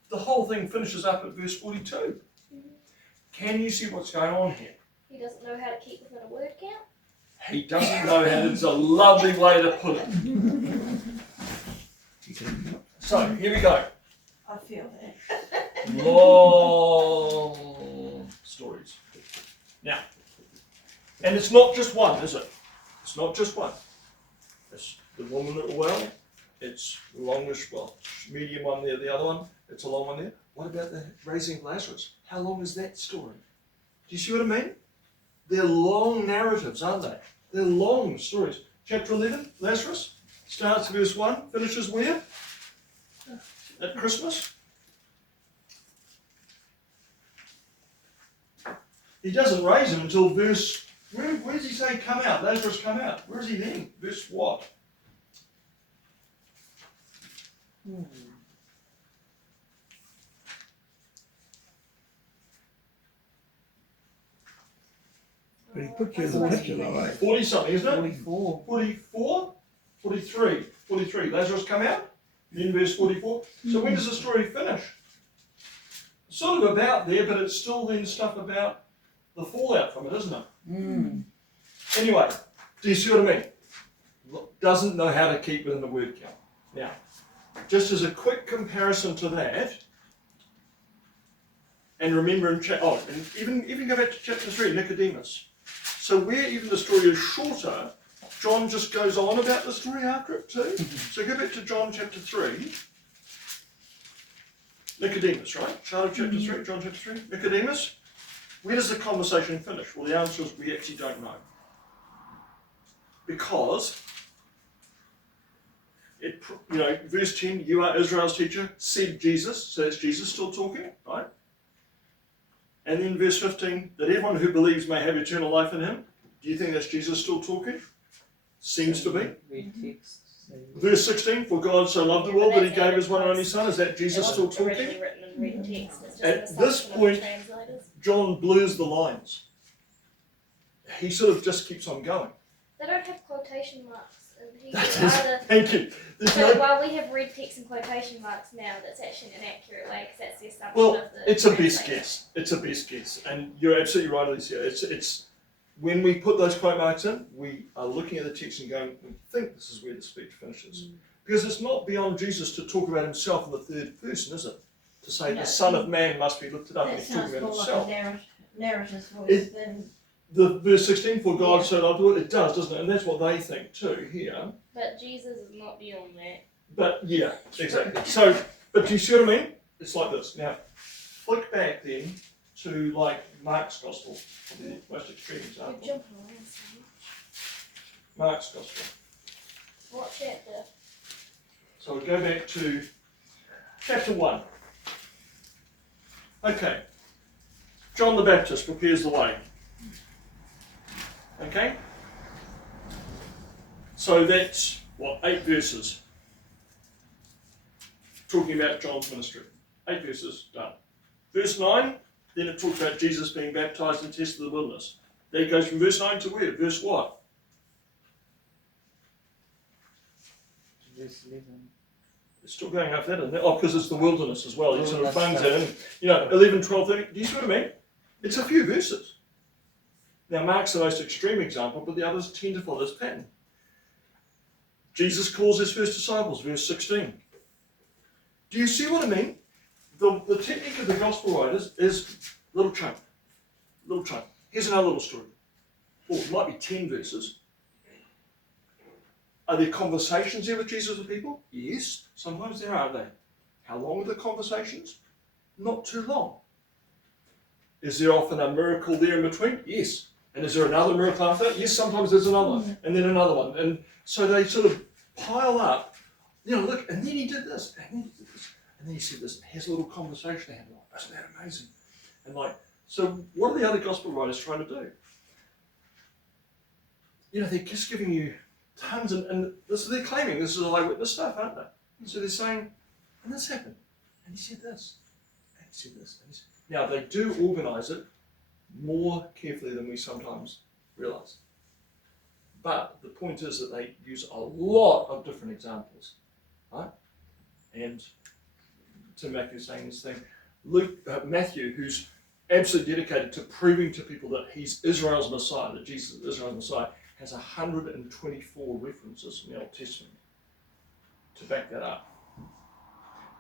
the whole thing finishes up at verse 42. Can you see what's going on here? He doesn't know how to keep within a word count. He doesn't know how. It's a lovely way to put it. So here we go. I feel that. Long stories. Now, and it's not just one, is it? It's not just one. It's the woman at the well. It's the longish, medium one there. The other one, it's a long one there. What about the raising of Lazarus? How long is that story? Do you see what I mean? They're long narratives, aren't they? They're long stories. Chapter 11, Lazarus, starts verse 1, finishes where? At Christmas. He doesn't raise him until verse, where does he say come out? Lazarus come out. Where is he then? Verse what? But he put you in the picture though, eh? 40 something, isn't it? 44. 44? 43. 43. Lazarus come out. Then verse 44. So when does the story finish? Sort of about there, but it's still then stuff about the fallout from it, isn't it? Mm. Anyway, do you see what I mean? Doesn't know how to keep within the word count. Now, just as a quick comparison to that, and remember and even go back to chapter 3, Nicodemus. So where even the story is shorter, John just goes on about the story after it too. So go back to John chapter 3. Nicodemus, right? Charlotte chapter 3, John chapter 3. Nicodemus. Where does the conversation finish? Well, the answer is we actually don't know. Because, verse 10, you are Israel's teacher, said Jesus. So that's Jesus still talking, right? And then verse 15, that everyone who believes may have eternal life in him. Do you think that's Jesus still talking? Seems to be. Read text. Verse 16, for God so loved the world that he gave his one and only son. Is that Jesus It still wasn't talking? originally written in written text. It's just At an this assumption of the point- translators. John blurs the lines. He sort of just keeps on going. They don't have quotation marks. And he That could is, either. thank you. There's So no, while we have red text and quotation marks now, that's actually an inaccurate way because that's the assumption well, of the it's a best translator. guess. It's a best guess. And you're absolutely right, Alicia. It's when we put those quote marks in, we are looking at the text and going, we think this is where the speech finishes. Because it's not beyond Jesus to talk about himself in the third person, is it? To say No. the Son of Man must be lifted up. That He's talking sounds about more like himself. a narrator's voice It- than. The verse 16, for God Yeah. so loved the world, it does, doesn't it? And that's what they think too here. But Jesus is not beyond that. But yeah, exactly. So, but do you see what I mean? It's like this. Now, flick back then to like Mark's Gospel, the most extreme You're example. jumping around so much. Mark's Gospel. What chapter? So we'll go back to chapter 1. Okay. John the Baptist prepares the way. Okay? So that's, 8 verses. Talking about John's ministry. 8 verses, done. Verse 9, then it talks about Jesus being baptized and tested in the wilderness. Then it goes from verse 9 to where? Verse what? Verse 11. It's still going after that, isn't it? Oh, because it's the wilderness as well. He sort of Wilderness bangs it in, 11, 12, 13. Do you see what I mean? It's a few verses. Now, Mark's the most extreme example, but the others tend to follow this pattern. Jesus calls his first disciples, verse 16. Do you see what I mean? The technique of the gospel writers is little chunk. Here's another little story. Or it might be 10 verses. Are there conversations there with Jesus with people? Yes, sometimes there are they. How long are the conversations? Not too long. Is there often a miracle there in between? Yes. And is there another miracle after? Yes, sometimes there's another one, and then another one. And so they sort of pile up, look, and then he did this, and then he did this, and then he said this, and here's a little conversation they had. Like, isn't that amazing? And so what are the other gospel writers trying to do? They're just giving you tons, and this they're claiming this is eyewitness stuff, aren't they? So they're saying, and this happened, and he said this, and he said this, and he said. Now they do organise it more carefully than we sometimes realise. But the point is that they use a lot of different examples, right? And Tim Mackey was saying this thing. Matthew, who's absolutely dedicated to proving to people that he's Israel's Messiah, that Jesus is Israel's Messiah, has 124 references in the Old Testament to back that up.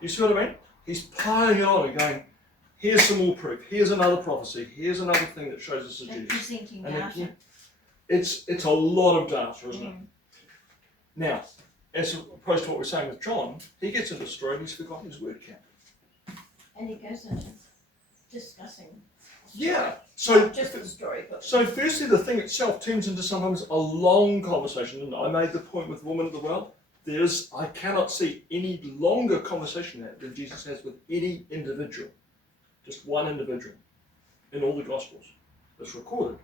You see what I mean? He's piling it on and going, here's some more proof, here's another prophecy, here's another thing that shows us a They're Jesus. presenting And data. again, it's a lot of data, isn't it? Now, as opposed to what we're saying with John, he gets into the story and he's forgotten his word count. And he goes into discussing. Yeah. Not just the story, but So firstly, the thing itself turns into sometimes a long conversation. And I made the point with the woman at the well. I cannot see any longer conversation than Jesus has with any individual. Just one individual in all the Gospels that's recorded.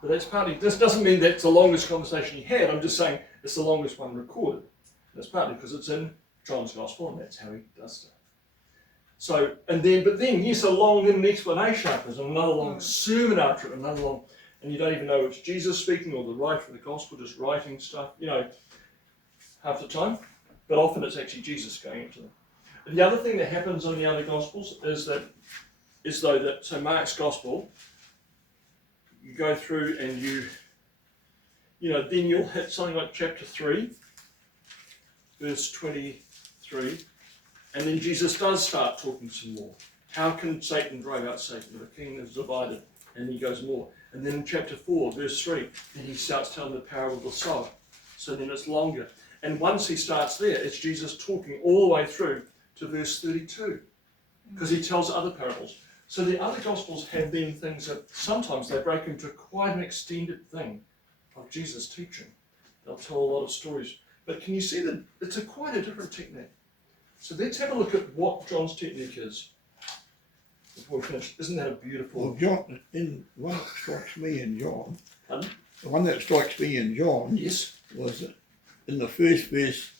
But that's partly, this doesn't mean that's the longest conversation he had. I'm just saying it's the longest one recorded. And that's partly because it's in John's Gospel and that's how he does stuff. So, but then here's a long explanation after it, and another long sermon after it, another long, and you don't even know it's Jesus speaking or the writer of the Gospel just writing stuff, half the time. But often it's actually Jesus going into them. The other thing that happens in the other Gospels is so Mark's Gospel, you go through and then you'll hit something like chapter 3, verse 23, and then Jesus does start talking some more. How can Satan drive out Satan? The kingdom is divided, and he goes more. And then in chapter 4, verse 3, then he starts telling the parable of the sower. So then it's longer. And once he starts there, it's Jesus talking all the way through to verse 32, because he tells other parables. So the other Gospels have then things that sometimes they break into quite an extended thing of Jesus teaching. They'll tell a lot of stories. But can you see that it's quite a different technique? So let's have a look at what John's technique is before we finish. Isn't that a beautiful... Well, John, in one that strikes me in John, Pardon? the one that strikes me in John Yes. was that in the first verse,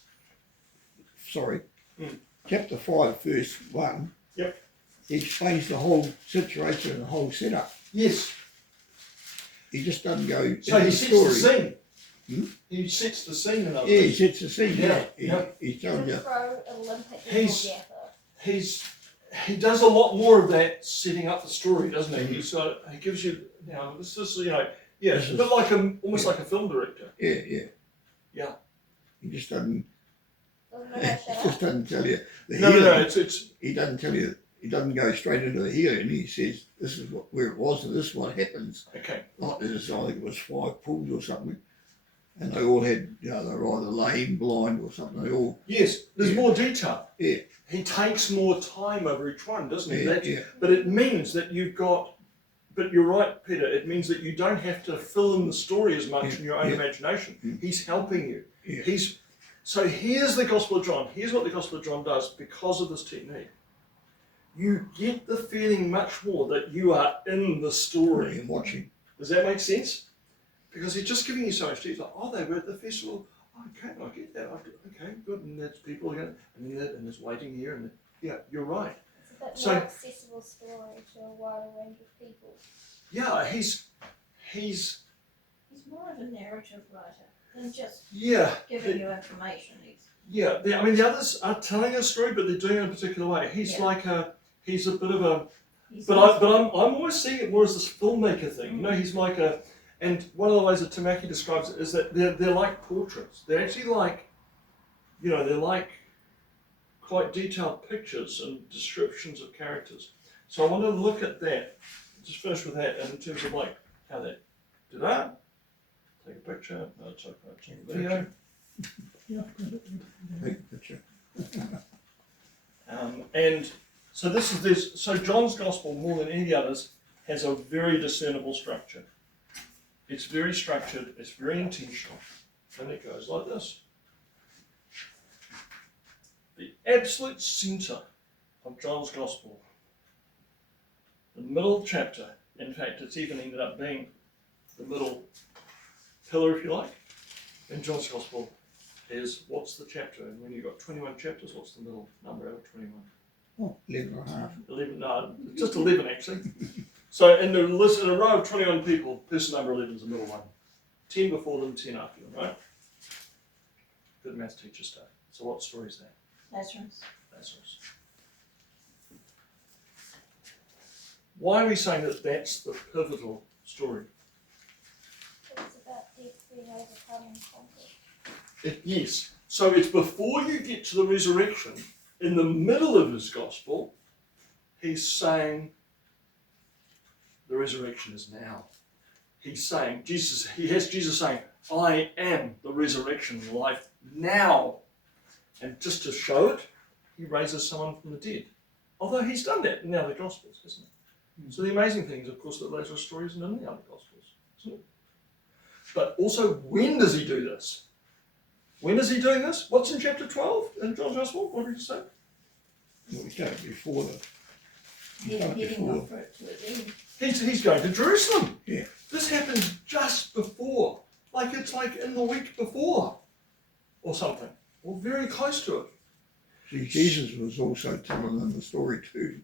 chapter 5, verse 1, Yep. he explains the whole situation and the whole setup. Yes. He just doesn't go So into he the sets story. the scene. Hmm? He sets the scene in other Yeah, he words. sets the scene. Yeah, Yeah. He's telling you. Pro Olympic He's- level He does a lot more of that setting up the story, doesn't he? He gives you this is it's a bit like almost like a film director. Yeah. Yeah. He just doesn't. Doesn't know how to He shut just up. doesn't tell you the No, healing. it's He doesn't tell you. He doesn't go straight into the healing. He says this is where it was and this is what happens. okay. Like this, I think it was 5 pools or something, and they all had they were either lame, blind, or something. They all Yes, there's Yeah. more detail. Yeah. He takes more time over each one, doesn't he? yeah. But it means that you've got. But you're right, Peter. It means that you don't have to fill in the story as much in your own imagination. He's helping you. Yeah. So here's the Gospel of John. Here's what the Gospel of John does because of this technique. You get the feeling much more that you are in the story. And watching. Does that make sense? Because he's just giving you so much detail. Oh, they were at the festival. Okay, I get that. Okay, good. And that's people again. And there's waiting here. And yeah, you're right. It's a bit So- more accessible story to a wider range of people. Yeah, he's he's more of a narrative writer than just yeah. giving you information. Yeah, I mean the others are telling a story, but they're doing it in a particular way. He's Yeah. he's a bit of a, He's but I'm always seeing it more as this filmmaker thing. You know, he's like a, and one of the ways that Taranaki describes it is that they're like portraits. They're actually like, you know, they're like quite detailed pictures and descriptions of characters. So I want to look at that. Just finish with that, and in terms of like how that did that. Take a picture. No, it's okay. Take a video. Yeah, Take a picture. And so this is this. So John's Gospel, more than any others, has a very discernible structure. It's very structured. It's very intentional, and it goes like this. The absolute centre of John's Gospel, the middle chapter. In fact, it's even ended up being the middle pillar, if you like, in John's Gospel. Is what's the chapter, and when you've got 21 chapters, what's the middle number out of 21? Oh, 11 and a half. 11, no, just 11 actually. So in the list, in a row of 21 people, person number 11 is the middle one. 10 before them, 10 after them, right? Good maths teacher stuff. So what story is that? Lazarus. Lazarus. Why are we saying that that's the pivotal story? It's about death being overcome and conquered. Yes. So it's before you get to the resurrection, in the middle of his gospel, he's saying the resurrection is now. He's saying, he has Jesus saying, I am the resurrection and life now. And just to show it, he raises someone from the dead. Although he's done that in the other gospels, hasn't he? So the amazing thing is, of course, that Lazarus' story isn't in the other gospels, isn't it? But also, when does he do this? When is he doing this? What's in chapter 12 in John's Gospel? What did you say? Well, we started before the. He's heading off for it to an end. He's going to Jerusalem. Yeah. This happens just before. Like it's like in the week before or something. Or very close to it. See, Jesus was also telling them the story too,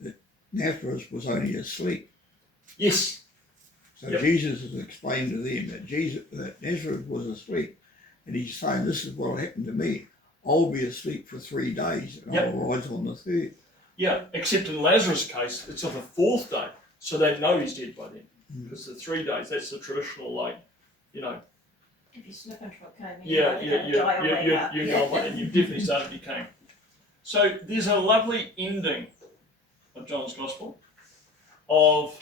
that Lazarus was only asleep. Yes. So Yep. Jesus has explained to them that Lazarus was asleep, and he's saying, this is what happened to me. I'll be asleep for 3 days, and Yep. I'll rise on the third. Yeah, except in Lazarus' case, it's on the 4th day. So they know he's dead by then. Because the 3 days, that's the traditional, like, you know, If you slip into a coma, yeah, you're going to die away up. you're gone, and you've definitely started decaying. So there's a lovely ending of John's Gospel of,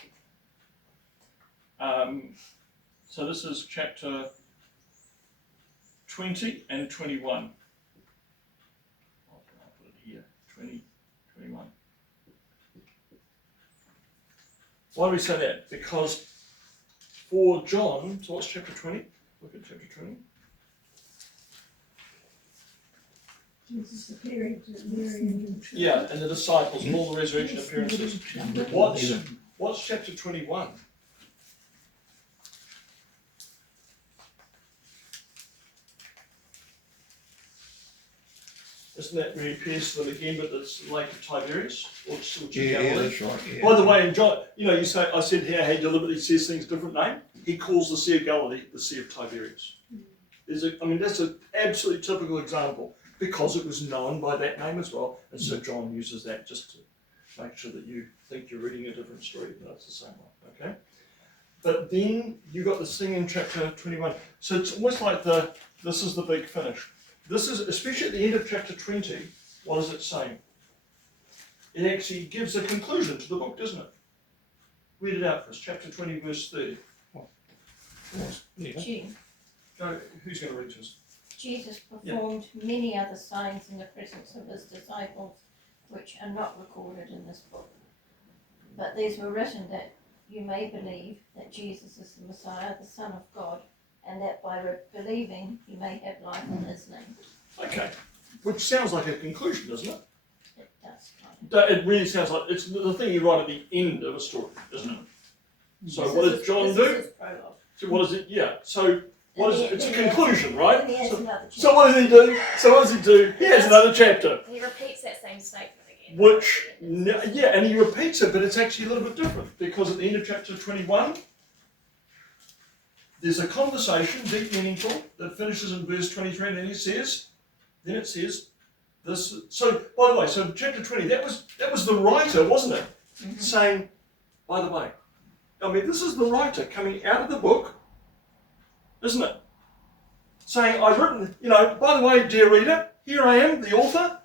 so this is chapter 20 and 21. I'll put it here, 20, 21. Why do we say that? Because for John, so what's chapter 20? Look at chapter 20. Jesus appearing to Mary and Joseph. Yeah, and the disciples and all the resurrection appearances. What's chapter 21? Isn't that where he appears to them again, but it's Lake of Tiberias? Or Yeah, Galilee? that's right. Yeah. By the way, in John, you know, I said here how he deliberately says things different name. He calls the Sea of Galilee the Sea of Tiberias. That's an absolutely typical example because it was known by that name as well. And so John uses that just to make sure that you think you're reading a different story, but it's the same one, okay? But then you got this thing in chapter 21. So it's almost like this is the big finish. This is, especially at the end of chapter 20, what is it saying? It actually gives a conclusion to the book, doesn't it? Read it out for us, chapter 20, verse 30. Yeah. Go, who's going to read to us? Jesus performed many other signs in the presence of his disciples, which are not recorded in this book. But these were written that you may believe that Jesus is the Messiah, the Son of God, and that by believing you may have life in his name. Okay, which sounds like a conclusion, doesn't it? It does kind of. It really sounds like it's the thing you write at the end of a story, isn't it? So what does John This do? is his prologue. So what is it? Yeah. So what is it? It's a Then he conclusion, has- right? then he has So, another so what does he do? So what does he do? He has another chapter, He repeats that same statement again. which yeah, and he repeats it, but it's actually a little bit different because at the end of chapter 21, there's a conversation, deep, meaningful, that finishes in verse 23, and then he says, then it says this. So, by the way, so chapter 20, that was the writer, wasn't it? Mhm. Saying, by the way, I mean, this is the writer coming out of the book, isn't it? Saying, I've written, by the way, dear reader, here I am, the author,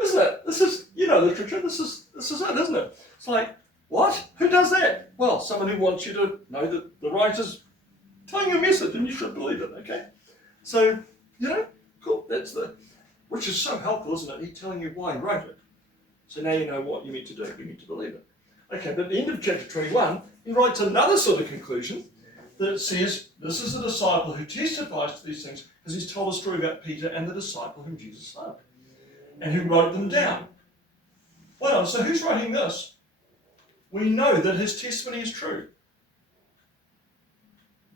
isn't it? This is, literature, this is it, isn't it? It's like, what? Who does that? Well, someone who wants you to know that the writer's telling you a message and you should believe it, okay? So, cool, which is so helpful, isn't it? He's telling you why he wrote it. So now you know what you need to do, you need to believe it. Okay, but at the end of chapter 21, he writes another sort of conclusion that says, this is the disciple who testifies to these things because he's told a story about Peter and the disciple whom Jesus loved and who wrote them down. Well, so who's writing this? We know that his testimony is true.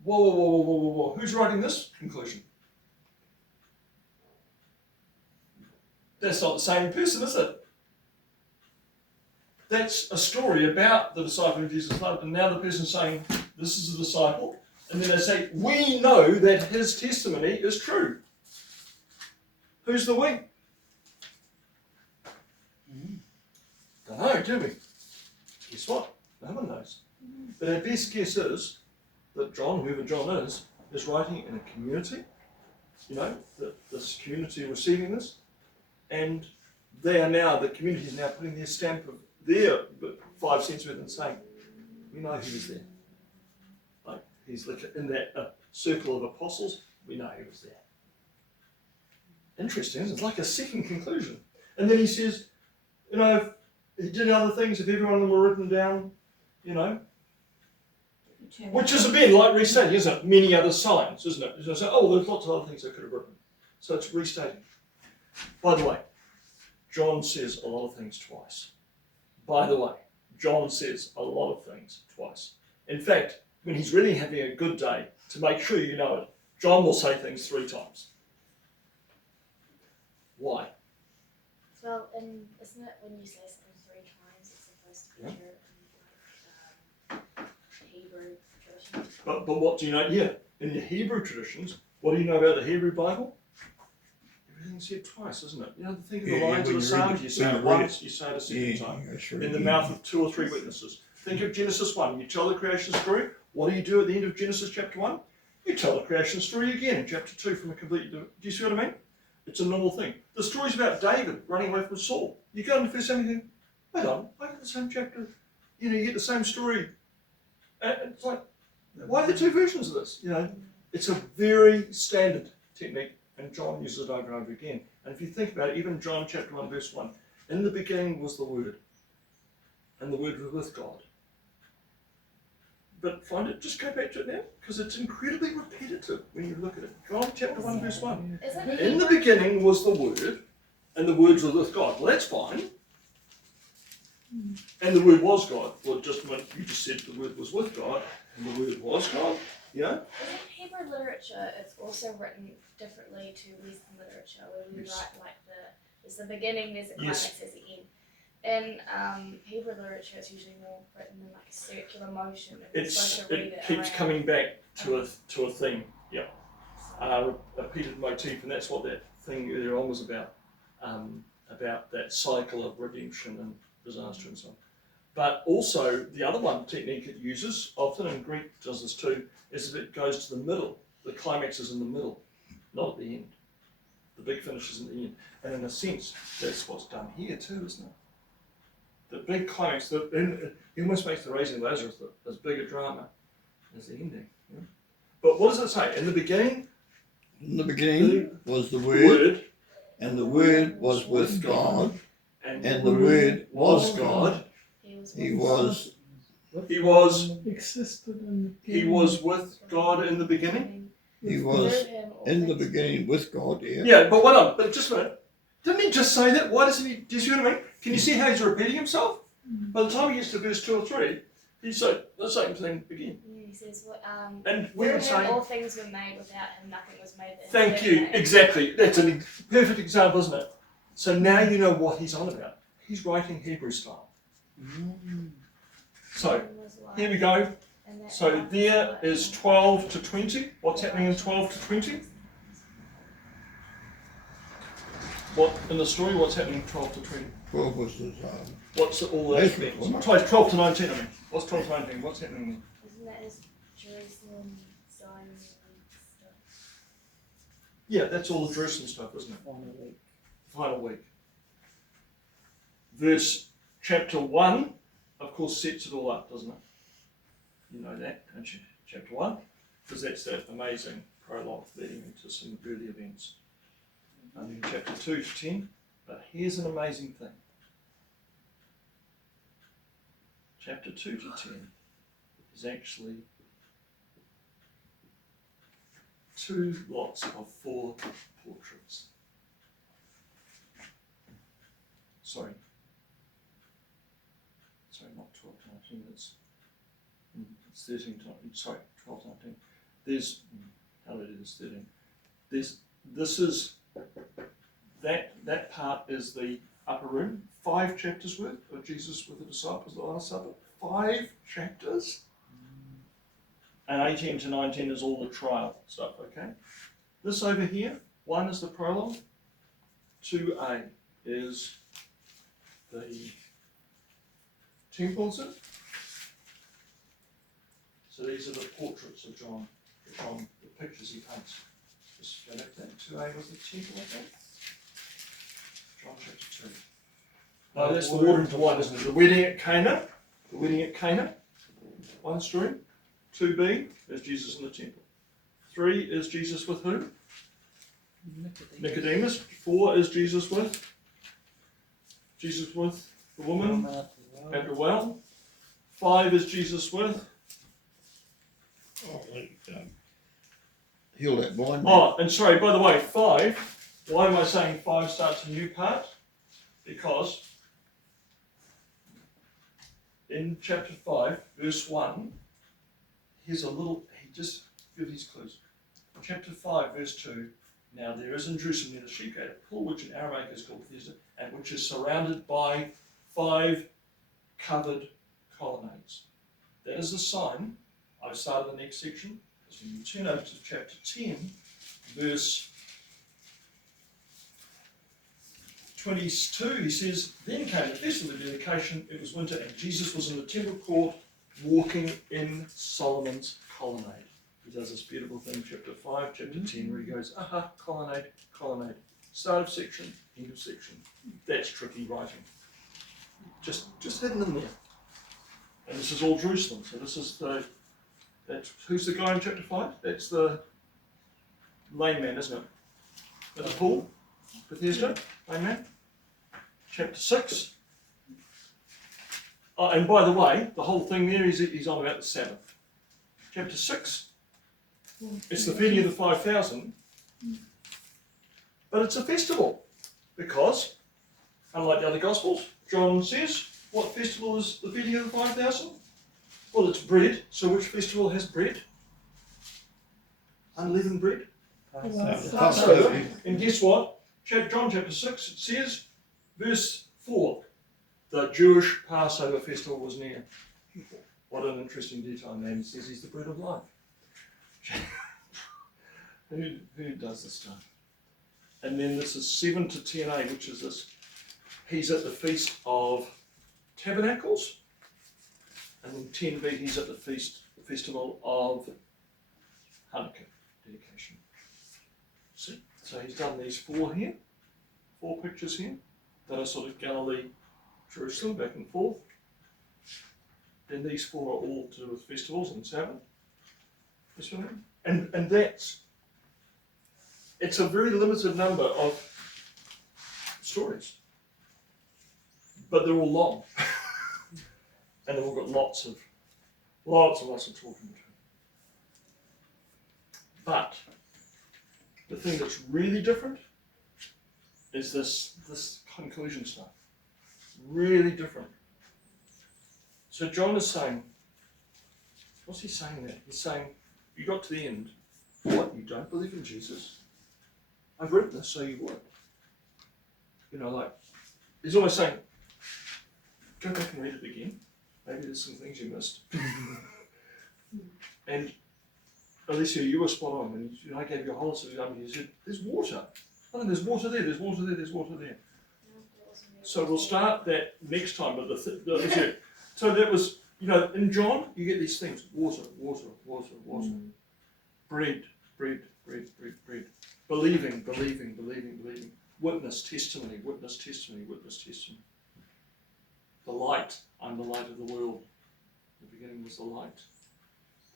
Whoa. Who's writing this conclusion? That's not the same person, is it? That's a story about the disciple who Jesus loved, and now the person's saying, this is the disciple, and then they say, we know that his testimony is true. Who's the we? Don't know, do we? Guess what? No one knows. But our best guess is that John, whoever John is writing in a community, that this community are receiving this, and the community is now putting their stamp of their 5 cents worth and saying, we know he was there. Like, he's like in that circle of apostles, we know he was there. Interesting, isn't it? It's like a second conclusion. And then he says, if he did other things, if every one of them were written down, which is a bit like restating, isn't it? Many other signs, isn't it? So, there's lots of other things I could have written. So it's restating. By the way, John says a lot of things twice. By the way, John says a lot of things twice. In fact, when he's really having a good day, to make sure you know it, John will say things 3 times. Why? Well, and isn't it when you say something 3 times, it's supposed to be true in Hebrew tradition? But what do you know? Yeah, in the Hebrew traditions, what do you know about the Hebrew Bible? Everything's said twice, isn't it? Think of the lines of the Psalms, you say it once, you say it a second time. In the mouth of 2 or 3 witnesses. Think of Genesis 1, you tell the creation story. What do you do at the end of Genesis chapter 1? You tell the creation story again in chapter 2 from a completely different. Do you see what I mean? It's a normal thing. The story's about David running away from Saul. You go into 1 Samuel and think, wait on, I get the same chapter. You get the same story. It's like, why are there 2 versions of this? It's a very standard technique, and John uses it over and over again. And if you think about it, even John chapter 1 verse 1, in the beginning was the Word, and the Word was with God. But just go back to it now, because it's incredibly repetitive when you look at it. John chapter 1 verse 1. In the beginning was the Word, and the Word was with God. Well, that's fine. And the Word was God. Well, you just said the Word was with God, and the Word was God. In Hebrew literature, it's also written differently to Western literature, where we write there's the beginning, there's the climax, there's the end. In Hebrew literature, it's usually more written in like a circular motion. It keeps coming back to a theme, a repeated motif, and that's what that thing earlier on was about that cycle of redemption and disaster and so on. But also, the other technique it uses, often, and Greek does this too, is that it goes to the middle. The climax is in the middle, not at the end. The big finish is in the end. And in a sense, that's what's done here too, isn't it? The big climax, it almost makes the raising of Lazarus as big a drama as the ending. But what does it say? In the beginning was the Word, and the Word was with God, and the Word was God. He was existed in the He was with God in the beginning. He was in the beginning with God, Yeah, but hold on, but just a minute. Didn't he just say that? Why doesn't he? Do you see what I mean? Can you see how he's repeating himself? By the time he gets to verse 2 or 3, he said the same thing again. Yeah, he says, and we would say, all things were made, without him nothing was made. Thank you, exactly. That's a perfect example, isn't it? So now you know what he's on about. He's writing Hebrew style. So, here we go. So there is 12 to 20. What's happening in 12 to 20? What in the story? What's happening 12 to 20? 12 was his, What's all that? Nazareth, wasn't it? 12 to 19. I mean, what's 12 to 19? What's happening? Isn't that his Jerusalem sign stuff? Yeah, that's all the Jerusalem stuff, isn't it? Final week. Final week. Chapter 1, of course, sets it all up, doesn't it? You know that, don't you? Chapter 1, because that's that amazing prologue leading into some early events. And then chapter 2 to 10. But here's an amazing thing. Chapter 2 to 10 is actually 2 lots of 4 portraits. Sorry, not 12 to 19, it's 13 to 12 to 19. There's, how do I do this, 13? This is, that part is the upper room, 5 chapters worth of Jesus with the disciples, the Last Supper, 5 chapters. And 18 to 19 is all the trial stuff, okay? This over here, 1 is the prologue, 2a is the temples. So these are the portraits of John, the pictures he paints. Just go back to that. 2a was the temple, I think. John chapter 2. No, that's the water into wine, isn't it? The wedding at Cana. The wedding at Cana. 1 story. 2b is Jesus in the temple. 3 is Jesus with who? Nicodemus. 4 is Jesus with the woman at the well. 5 is Jesus with. Heal that blind man. Oh, and sorry, by the way, 5. Why am I saying 5 starts a new part? Because in chapter 5, verse 1, here's a little, he just gives these clues. Chapter 5, verse 2, now there is in Jerusalem near the sheep gate a pool which in Aramaic is called Bethesda, and which is surrounded by 5 covered colonnades. That is a sign. I've started the next section. Because when you turn over to chapter 10, verse 22, he says, then came the festival of dedication, it was winter, and Jesus was in the temple court walking in Solomon's colonnade. He does this beautiful thing, chapter 5, chapter 10, where he goes, colonnade, colonnade. Start of section, end of section. That's tricky writing. Just hidden in there. And this is all Jerusalem. So this is who's the guy in chapter 5? That's the lame man, isn't it? At the pool, Bethesda, lame man. Chapter 6. Oh, and by the way, the whole thing there is he's on about the Sabbath. Chapter 6. It's the feeding of the 5,000. But it's a festival. Because, unlike the other Gospels, John says, what festival is the feeding of the 5,000? Well, it's bread. So which festival has bread? Unleavened bread. Passover. And guess what? John chapter 6, it says, verse 4, the Jewish Passover festival was near. What an interesting detail. And he says he's the bread of life. Who does this stuff? And then this is 7 to 10a, which is this. He's at the Feast of Tabernacles. And then 10b, he's at the festival of Hanukkah, dedication. See? So he's done these 4 here, 4 pictures here, that are sort of Galilee, Jerusalem, back and forth. Then these 4 are all to do with festivals and Sabbath. And it's a very limited number of stories. But they're all long. And they've all got lots of talking between. But the thing that's really different is this conclusion stuff. Really different. So John is saying, what's he saying there? He's saying, you got to the end. What, you don't believe in Jesus? I've written this so you would. You know, like, he's almost saying, go back and read it again. Maybe there's some things you missed. And Alicia, you were spot on. When I gave you a whole example, you said, there's water. Oh, there's water there, there's water there, there's water there. So we'll start that next time with so that was, in John, you get these things: water, water, water, water, bread, bread, bread, bread, bread, believing, believing, believing, believing, witness, testimony, witness, testimony, witness, testimony. The light, I'm the light of the world. The beginning was the light.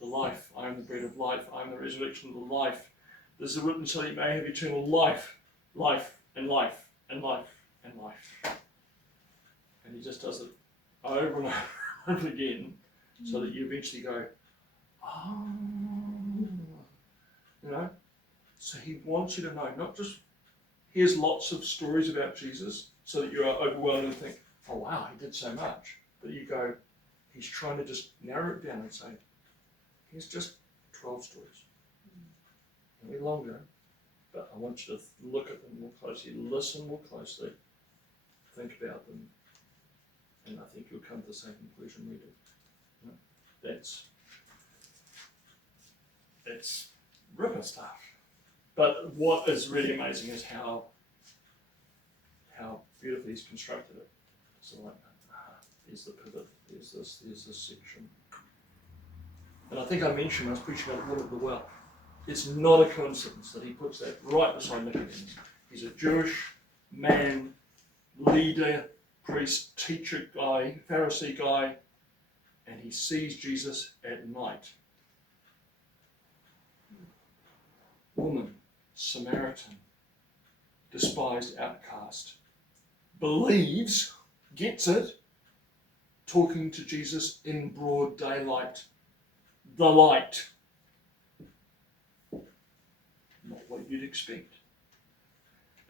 The life, I am the bread of life, I am the resurrection of the life. There's a witness so you may have eternal life, life, and life, and life, and life. And he just does it over and over again, so that you eventually go, oh, So he wants you to know, not just here's lots of stories about Jesus, so that you are overwhelmed and think, oh wow, he did so much. But you go, he's trying to just narrow it down and say, here's just 12 stories. Maybe longer, but I want you to look at them more closely, listen more closely, think about them, and I think you'll come to the same conclusion we do. It's ripper stuff. But what is really amazing is how beautifully he's constructed it. So like, here's the pivot, here's this section. And I think I mentioned when I was preaching about the water of the well, it's not a coincidence that he puts that right beside Nicodemus. He's a Jewish man, leader, priest, teacher guy, Pharisee guy, and he sees Jesus at night. Woman, Samaritan, despised, outcast, believes, gets it, talking to Jesus in broad daylight. The light. Not what you'd expect.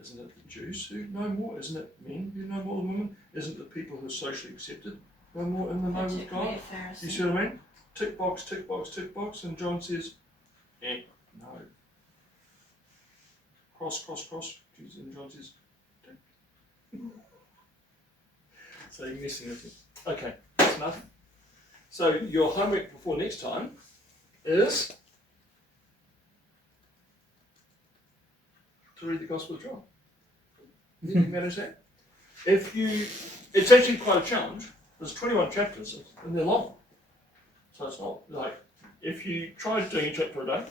Isn't it the Jews who know more? Isn't it men who know more than women? Isn't it the people who are socially accepted know more in the know of God? You see what I mean? Tick box, tick box, tick box, and John says, no. Cross, cross, cross. And John says, tick. So you're messing with it. Okay, that's enough. So your homework before next time is to read the Gospel of John. Did you manage that? It's actually quite a challenge. There's 21 chapters and they're long. So it's not like, if you try doing a chapter a day,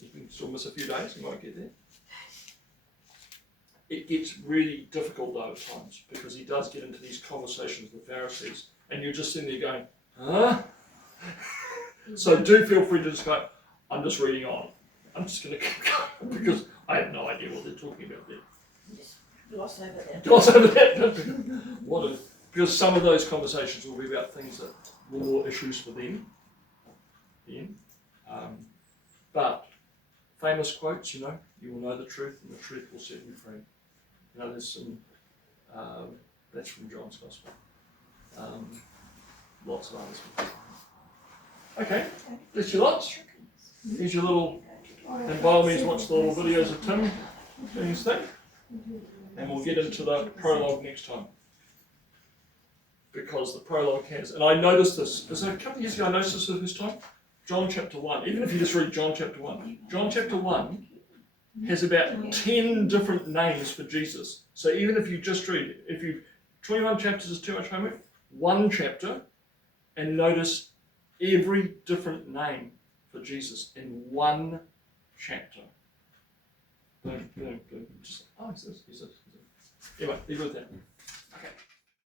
you can still miss a few days, you might get there. It gets really difficult though at times, because he does get into these conversations with the Pharisees, and you're just sitting there going, huh? So do feel free to just go, I'm just reading on. I'm just going to keep going, because I have no idea what they're talking about there. Just gloss over that. Gloss over that. Because some of those conversations will be about things that were more issues for them. But famous quotes, you will know the truth, and the truth will set you free. There's some, that's from John's Gospel. Lots of others. Okay, bless you lots. Here's your little, and by all means watch the little videos of Tim doing his thing. And we'll get into the prologue next time. Because the prologue has, and I noticed this, it was a couple of years ago I noticed this for the first time, John chapter 1, even if you just read John chapter 1, John chapter 1 has about 10 different names for Jesus. So even if you just read, 21 chapters is too much homework, one chapter, and notice every different name for Jesus in one chapter. Boom, boom, boom. Just, he's this. Anyway, leave it with that. Okay.